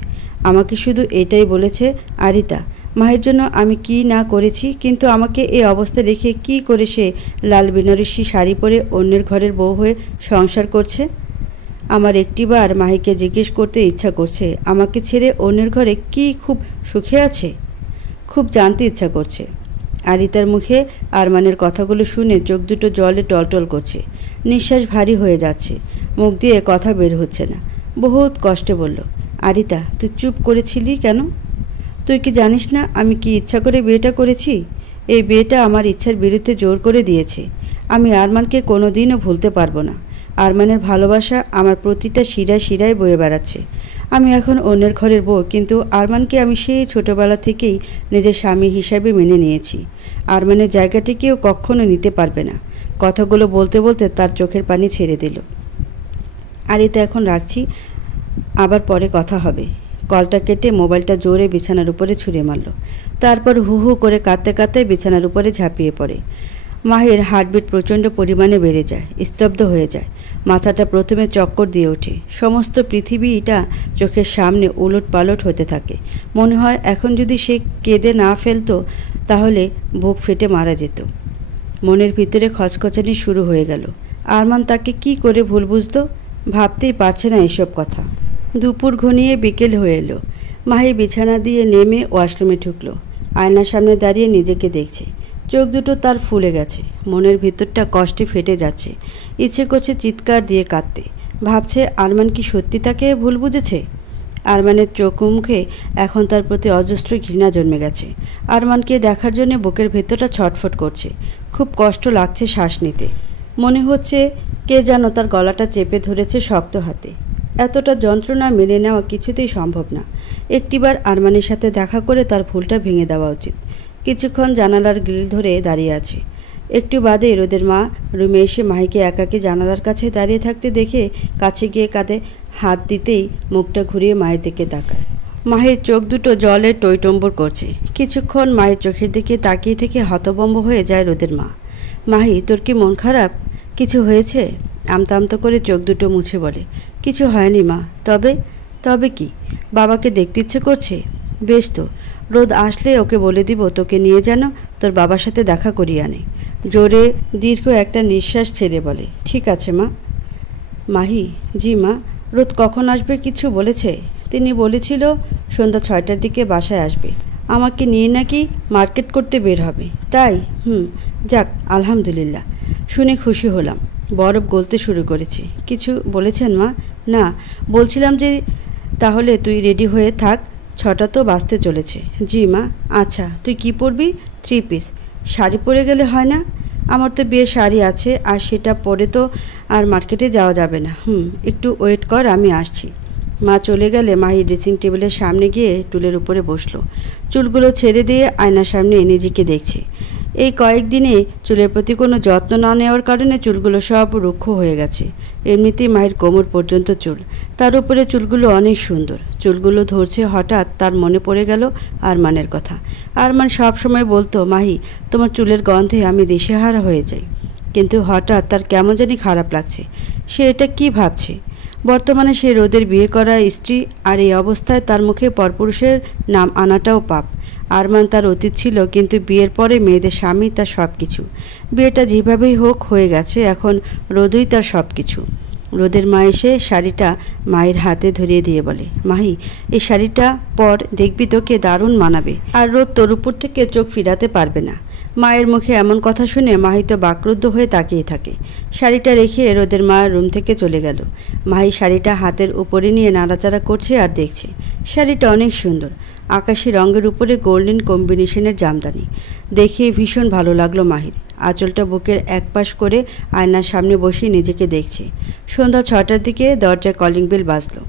আমাকে শুধু এটাই বলেছে, আরিতা, মায়ের জন্য আমি কি না করেছি, কিন্তু আমাকে এই অবস্থা রেখে কি করে সে লাল বেনারসি শাড়ি পরে অন্যের ঘরের বউ হয়ে সংসার করছে। আমার একটিবার মাহিকে জিজ্ঞেস করতে ইচ্ছা করছে, আমাকে ছেড়ে অন্যের ঘরে কি খুব সুখে আছে? খুব জানতে ইচ্ছা করছে। আরিতার মুখে আরমানের কথাগুলো শুনে চোখ দুটো জলে টলটল করছে। নিঃশ্বাস ভারী হয়ে যাচ্ছে। মুখ দিয়ে কথা বের হচ্ছে না। বহুত কষ্টে বলল, আরিতা, তুই চুপ করেছিলি কেন? তুই কি জানিস না আমি কি ইচ্ছা করে বিয়েটা করেছি? এই বিয়েটা আমার ইচ্ছার বিরুদ্ধে জোর করে দিয়েছে। আমি আরমানকে কোনো দিনও ভুলতে পারবো না। আরমানের ভালোবাসা আমার প্রতিটা শিরায় শিরায় বয়ে বেড়াচ্ছে। আমি এখন অন্যের ঘরের বউ, কিন্তু আরমানকে আমি সেই ছোটোবেলা থেকেই নিজের স্বামী হিসাবে মেনে নিয়েছি। আরমানের জায়গাটি কেউ কখনো নিতে পারবে না। কথাগুলো বলতে বলতে তার চোখের পানি ছেড়ে দিল। আরিতা, এখন রাখছি, আবার পরে কথা হবে। কলটা কেটে মোবাইলটা জোরে বিছানার উপরে ছুঁড়ে মারল। তারপর হু হু করে কাঁদতে কাঁদতে বিছানার উপরে ঝাঁপিয়ে পড়ে। মাহির হার্টবিট প্রচণ্ড পরিমাণে বেড়ে যায়, স্তব্ধ হয়ে যায়। মাথাটা প্রথমে চক্কর দিয়ে ওঠে। সমস্ত পৃথিবীটা চোখের সামনে উলট পালট হতে থাকে। মনে হয় এখন যদি সে কেঁদে না ফেলতো তাহলে বুক ফেটে মারা যেত। মনের ভিতরে খচখচানি শুরু হয়ে গেল। আরমান তাকে কি করে ভুল বুঝতো? ভাবতেই পারছে না এসব কথা। দুপুর ঘনিয়ে বিকেল হয়ে এলো। মাহি বিছানা দিয়ে নেমে ওয়াশরুমে ঢুকলো। আয়নার সামনে দাঁড়িয়ে নিজেকে দেখছে। চোখ দুটো তার ফুলে গেছে। মনের ভিতরটা কষ্টে ফেটে যাচ্ছে। ইচ্ছে করছে চিৎকার দিয়ে কাঁদতে। ভাবছে, আরমান কি সত্যি তাকে ভুল বুঝেছে? আরমানের চোখ মুখে এখন তার প্রতি অজস্র ঘৃণা জন্মে গেছে। আরমানকে দেখার জন্য বুকের ভেতরটা ছটফট করছে। খুব কষ্ট লাগছে শ্বাস নিতে। মনে হচ্ছে কে যেন তার গলাটা চেপে ধরেছে শক্ত হাতে। এতটা যন্ত্রণা মেনে নেওয়া কিছুতেই সম্ভব না। একটিবার আরমানের সাথে দেখা করে তার ভুলটা ভেঙে দেওয়া উচিত। কিছুক্ষণ জানালার গ্রিল ধরে দাঁড়িয়ে আছে। একটু বাদে রোদের মা রুমে এসে মাহিকে একাকী জানালার কাছে দাঁড়িয়ে থাকতে দেখে কাছে গিয়ে কাঁধে হাত দিতেই মুখটা ঘুরিয়ে মায়ের দিকে তাকায়। মাহির চোখ দুটো জলে টইটম্বর করছে। কিছুক্ষণ মায়ের চোখের দিকে তাকিয়ে থেকে হতভম্ব হয়ে যায় রোদের মা। মাহি, তোর কি মন খারাপ? কিছু হয়েছে? আমতা আমতা করে চোখ দুটো মুছে বলে, কিছু হয়নি মা। তবে কি? বাবাকে দেখতে ইচ্ছে করছে? বেশ তো, রোদ আসলে ওকে বলে দিব তোকে নিয়ে যেন তোর বাবার সাথে দেখা করিয়ে আনে। জোরে দীর্ঘ একটা নিঃশ্বাস ছেড়ে বলে, ঠিক আছে মা। মাহি, জি মা, রোদ কখন আসবে কিছু বলেছে? তিনি বলেছিল সন্ধ্যা 6টার দিকে বাসায় আসবে। আমাকে নিয়ে নাকি মার্কেট করতে বের হবে। তাই? যাক আলহামদুলিল্লাহ, শুনে খুশি হলাম। বরফ গলতে শুরু করেছে। কিছু বলেছেন মা? না, বলছিলাম যে তাহলে তুই রেডি হয়ে থাক, 6টা তো বাজতে চলেছে। জি মা। আচ্ছা, তুই কি পরবি? 3 পিস। শাড়ি পরে গেলে হয় না? আমার তো বিয়ের শাড়ি আছে, আর সেটা পরে তো আর মার্কেটে যাওয়া যাবে না। একটু ওয়েট কর, আমি আসছি। মা চলে গেলে মাহি ড্রেসিং টেবিলের সামনে গিয়ে টুলের উপরে বসলো। চুলগুলো ছেড়ে দিয়ে আয়নার সামনে নিজেকে দেখছে। এই কয়েকদিনে চুলের প্রতি কোনো যত্ন না নেওয়ার কারণে চুলগুলো সব রুক্ষ হয়ে গেছে। এমনিতেই মায়ের কোমর পর্যন্ত চুল, তার উপরে চুলগুলো অনেক সুন্দর। চুলগুলো ধরছে, হঠাৎ তার মনে পড়ে গেল আরমানের কথা। আরমান সব সময় বলতো, মাহি তোমার চুলের গন্ধে আমি দিশেহারা হয়ে যাই। কিন্তু হঠাৎ তার কেমন জানি খারাপ লাগছে। সে এটা কি ভাবছে? বর্তমানে সে রোদের বিয়ে করা স্ত্রী, আর এই অবস্থায় তার মুখে পরপুরুষের নাম আনাটাও পাপ। আরমান তার অতীত ছিল, কিন্তু বিয়ের পরে মেয়েদের স্বামী তার সব কিছু। বিয়েটা যেভাবেই হোক হয়ে গেছে, এখন রোদই তার সব কিছু। রোদের মা এসে শাড়িটা মায়ের হাতে ধরিয়ে দিয়ে বলে, মাহি এই শাড়িটা পর, দেখবি তোকে দারুণ মানাবে, আর রোদ তোর উপর থেকে চোখ ফিরাতে পারবে না। মায়ের মুখে এমন কথা শুনে মাহি তো বাকরুদ্ধ হয়ে তাকিয়ে থাকে। শাড়িটা রেখে রোদের মা রুম থেকে চলে গেল। মাহি শাড়িটা হাতের উপরে নিয়ে নাড়াচাড়া করছে আর দেখছে। শাড়িটা অনেক সুন্দর, আকাশি রঙের উপরে গোল্ডেন কম্বিনেশনের জামদানি। দেখে ভীষণ ভালো লাগলো মাহির। আঁচলটা বুকের একপাশ করে আয়নার সামনে বসে নিজেকে দেখছে। সন্ধ্যা 6টার দিকে দরজায় কলিং বেল বাজলো।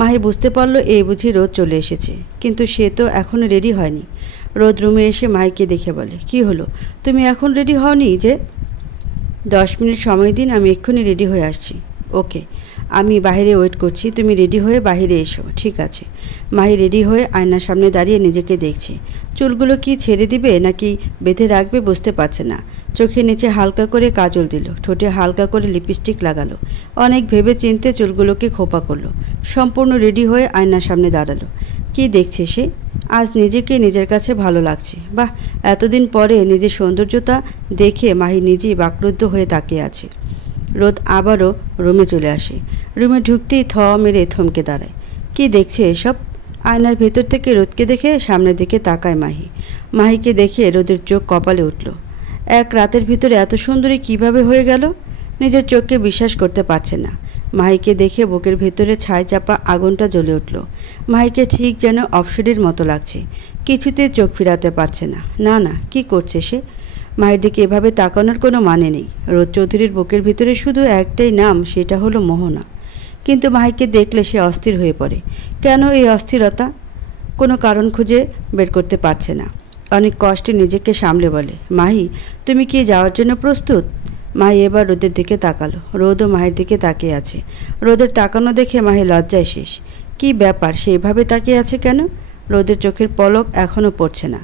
মাহি বুঝতে পারল এই বুঝি রোদ চলে এসেছে, কিন্তু সে তো এখনও রেডি হয়নি। রোদ রুমে এসে মাহিকে দেখে বলে, কি হলো, তুমি এখন রেডি হওনি যে? 10 মিনিট সময় দিন, আমি এক্ষুনি রেডি হয়ে আসছি। ওকে, আমি বাইরে ওয়েট করছি, তুমি রেডি হয়ে বাইরে এসো। ঠিক আছে। মাহি রেডি হয়ে আয়নার সামনে দাঁড়িয়ে নিজেকে দেখছে। চুলগুলো কি ছেড়ে দিবে নাকি বেঁধে রাখবে বুঝতে পারছে না। চোখের নিচে হালকা করে কাজল দিল, ঠোঁটে হালকা করে লিপস্টিক লাগালো। অনেক ভেবে চিনতে চুলগুলোকে খোপা করলো। সম্পূর্ণ রেডি হয়ে আয়নার সামনে দাঁড়ালো। কি দেখছে সে? আজ নিজেকে নিজের কাছে ভালো লাগছে। বাহ, এতদিন পরে নিজের সৌন্দর্যতা দেখে মাহি নিজেই বাকরুদ্ধ হয়ে তাকিয়ে আছে। রোদ আবারও রুমে চলে আসে। রুমে ঢুকতেই মেরে থমকে দাঁড়ায়। কি দেখছে এসব? আয়নার ভেতর থেকে রোদকে দেখে সামনের দিকে তাকায় মাহি। মাহিকে দেখে রোদের চোখ কপালে উঠল। এক রাতের ভিতরে এত সুন্দরী কিভাবে হয়ে গেল? নিজের চোখকে বিশ্বাস করতে পারছে না। মাহিকে দেখে বুকের ভেতরে ছাই চাপা আগুনটা জ্বলে উঠল। মাহিকে ঠিক যেন অপসরীর মতো লাগছে। কিছুতে চোখ ফিরাতে পারছে না। না, কি করছে সে? মায়ের দিকে এভাবে তাকানোর কোনো মানে নেই। রোদ চৌধুরীর বুকের ভিতরে শুধু একটাই নাম, সেটা হলো মোহনা। কিন্তু মাহিকে দেখলে সে অস্থির হয়ে পড়ে। কেন এই অস্থিরতা? কোনো কারণ খুঁজে বের করতে পারছে না। অনেক কষ্টে নিজেকে সামলে বলে, মাহি তুমি কি যাওয়ার জন্য প্রস্তুত? মাহি এবার রোদের দিকে তাকালো। রোদও মাহির দিকে তাকিয়ে আছে। রোদের তাকানো দেখে মাহি লজ্জায় শেষ। কি ব্যাপার, সে এভাবে তাকিয়ে আছে কেন? রোদের চোখের পলক এখনও পড়ছে না।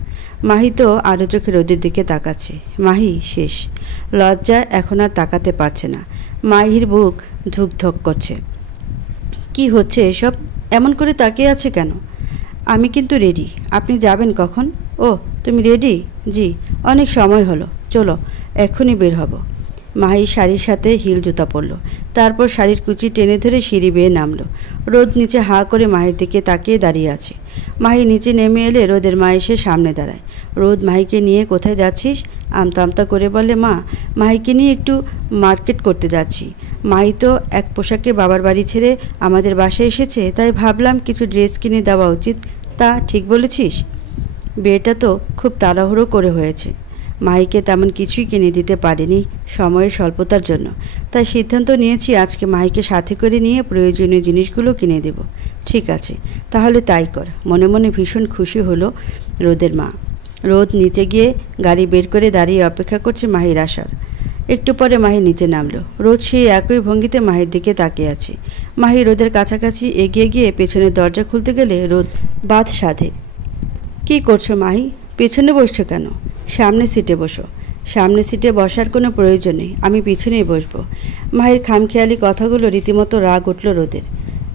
মাহি তো আরও চোখে রোদের দিকে তাকাচ্ছে। মাহি শেষ। লজ্জায় এখন আর তাকাতে পারছে না। মাহির বুক ধুকধক করছে। কি হচ্ছে এসব? এমন করে তাকিয়ে আছে কেন? আমি কিন্তু রেডি। আপনি যাবেন কখন? ও, তুমি রেডি? জি, অনেক সময় হলো, চলো এক্ষুনি বের হব। মাহি শাড়ির সাথে হিল জুতা পরল। তারপর শাড়ির কুচি টেনে ধরে সিঁড়ি বেয়ে নামলো। রোদ নিচে হাঁ করে মাহির দিকে তাকিয়ে দাঁড়িয়ে আছে। মাহি নিচে নেমে এলে রোদের মা এসে সামনে দাঁড়ায়। রোদ মাহিকে নিয়ে কোথায় যাচ্ছিস? আমতা আমতা করে বলে, মা মাহিকে নিয়ে একটু মার্কেট করতে যাচ্ছি। মাহি তো এক পোশাকে বাবার বাড়ি ছেড়ে আমাদের বাসায় এসেছে, তাই ভাবলাম কিছু ড্রেস কিনে দেওয়া উচিত। তা ঠিক বলেছিস। বিয়েটা তো খুব তাড়াহুড়ো করে হয়েছে। মাহিকে তেমন কিছুই কিনে দিতে পারিনি সময়ের স্বল্পতার জন্য, তাই সিদ্ধান্ত নিয়েছি আজকে মাহিকে সাথে করে নিয়ে প্রয়োজনীয় জিনিসগুলো কিনে দেব। ঠিক আছে, তাহলে তাই কর। মনে মনে ভীষণ খুশি হলো রোদের মা। রোদ নিচে গিয়ে গাড়ি বের করে দাঁড়িয়ে অপেক্ষা করছে মাহির আসার। একটু পরে মাহি নিচে নামলো। রোদ সেই একই ভঙ্গিতে মাহির দিকে তাকিয়ে আছে। মাহি রোদের কাছাকাছি এগিয়ে গিয়ে পেছনের দরজা খুলতে গেলে রোদ বাদ সাধে। কি করছো মাহি? পেছনে বসছো কেন? সামনের সিটে বসো। সামনের সিটে বসার কোনো প্রয়োজন নেই, আমি পিছনেই বসবো। মাহির খামখেয়ালি কথাগুলো রীতিমতো রাগ উঠল রোদের।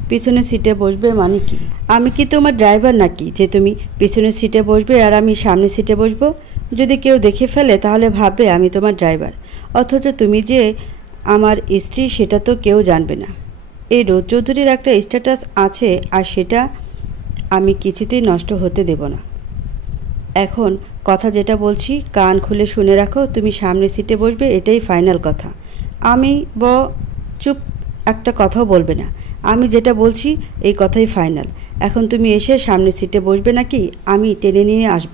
পিছনের সিটে বসবে মানে কি? আমি কি তোমার ড্রাইভার নাকি যে তুমি পিছনের সিটে বসবে আর আমি সামনের সিটে বসবো? যদি কেউ দেখে ফেলে তাহলে ভাববে আমি তোমার ড্রাইভার, অথচ তুমি যে আমার স্ত্রী সেটা তো কেউ জানবে না। এই রোদ চৌধুরীর একটা স্ট্যাটাস আছে, আর সেটা আমি কিছুতেই নষ্ট হতে দেব না। এখন কথা যেটা বলছি কান খুলে শুনে রাখো। তুমি সামনের সিটে বসবে, এটাই ফাইনাল কথা। আমি চুপ, একটা কথাও বলবে না। আমি যেটা বলছি এই কথাই ফাইনাল। এখন তুমি এসে সামনের সিটে বসবে নাকি আমি টেনে নিয়ে আসব?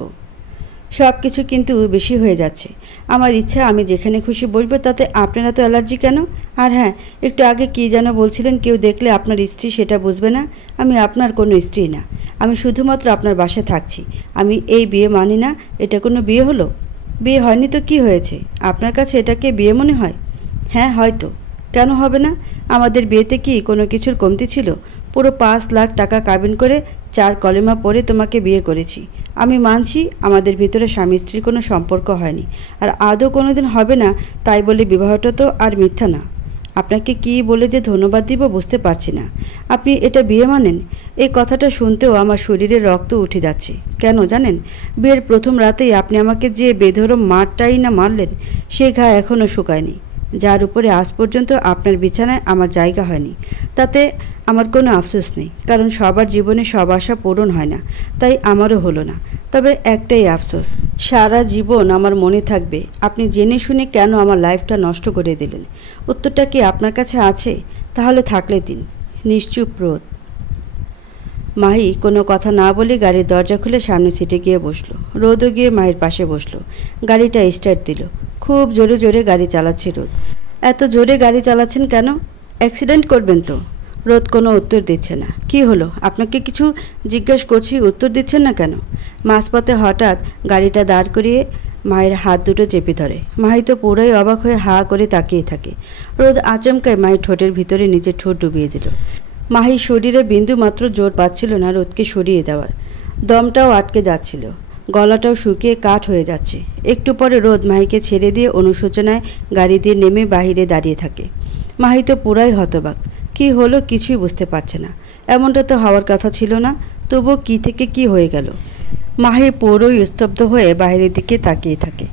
সব কিছু কিন্তু বেশি হয়ে যাচ্ছে। আমার ইচ্ছা আমি যেখানে খুশি বসবো, তাতে আপনারা তো অ্যালার্জি কেন? আর হ্যাঁ, একটু আগে কী যেন বলছিলেন, কেউ দেখলে আপনার স্ত্রী সেটা বুঝবে না। আমি আপনার কোনো স্ত্রী না, আমি শুধুমাত্র আপনার বাসায় থাকছি। আমি এই বিয়ে মানি না। এটা কোনো বিয়ে হলো? বিয়ে হয়নি তো কি হয়েছে? আপনার কাছে এটাকে বিয়ে মনে হয়? হ্যাঁ হয়তো, কেন হবে না? আমাদের বিয়েতে কি কোনো কিছুর কমতি ছিল? পুরো 5 লাখ টাকা কাবিন করে 4 কলেমা পড়ে তোমাকে বিয়ে করেছি। আমি মানছি আমাদের ভিতরে স্বামী স্ত্রীর কোনো সম্পর্ক হয়নি, আর আদৌ কোনো দিন হবে না। তাই বলে বিবাহটা তো আর মিথ্যা না। আপনাকে কি বলে যে ধন্যবাদ দিব বুঝতে পারছি না। আপনি এটা বিয়ে মানেন? এই কথাটা শুনতেও আমার শরীরে রক্ত উঠে যাচ্ছে। কেন জানেন? বিয়ের প্রথম রাতেই আপনি আমাকে যে বেধরম মারটাই না মারলেন, সে ঘা এখনও শুকায়নি, যার উপরে আজ পর্যন্ত আপনার বিছানায় আমার জায়গা হয়নি। তাতে আমার কোনো আফসোস নেই, কারণ সবার জীবনে সব আশা পূরণ হয় না, তাই আমারও হলো না। তবে একটাই আফসোস, সারা জীবন আমার মনে থাকবে আপনি জেনে শুনে কেন আমার লাইফটা নষ্ট করে দিলেন। উত্তরটা কি আপনার কাছে আছে? তাহলে থাকলে দিন। নিশ্চুপ রোদ। মাহি কোনো কথা না বলে গাড়ির দরজা খুলে সামনের সিটে গিয়ে বসলো। রোদও গিয়ে মাহির পাশে বসলো। গাড়িটা স্টার্ট দিল। খুব জোরে জোরে গাড়ি চালাচ্ছে রোদ। এত জোরে গাড়ি চালাচ্ছেন কেন? অ্যাক্সিডেন্ট করবেন তো? রোদ কোনো উত্তর দিচ্ছে না। কি হলো? আপনাকে কিছু জিজ্ঞেস করছি, উত্তর দিচ্ছেন না কেন? মাঝপথে হঠাৎ গাড়িটা দাঁড় করিয়ে মায়ের হাত দুটো চেপে ধরে। মাহি তো পুরোই অবাক হয়ে হা করে তাকিয়ে থাকে। রোদ আচমকায় মায়ের ঠোঁটের ভিতরে নিজের ঠোঁট ডুবিয়ে দিল। মাহির শরীরে বিন্দু মাত্র জোর পাচ্ছিল না রোদকে সরিয়ে দেওয়ার। দমটাও আটকে যাচ্ছিল, গলাটাও শুকিয়ে কাঠ হয়ে যাচ্ছে। একটু পরে রোদ মাহিকে ছেড়ে দিয়ে অনুশোচনায় গাড়ি দিয়ে নেমে বাহিরে দাঁড়িয়ে থাকে। মাহি তো পুরাই হতবাক। কি হলো কিছুই বুঝতে পারছে না। এমনটা তো হওয়ার কথা ছিল না, তবুও কি থেকে কি হয়ে গেল। মাহি পুরোই স্তব্ধ হয়ে বাইরের দিকে তাকিয়ে থাকে।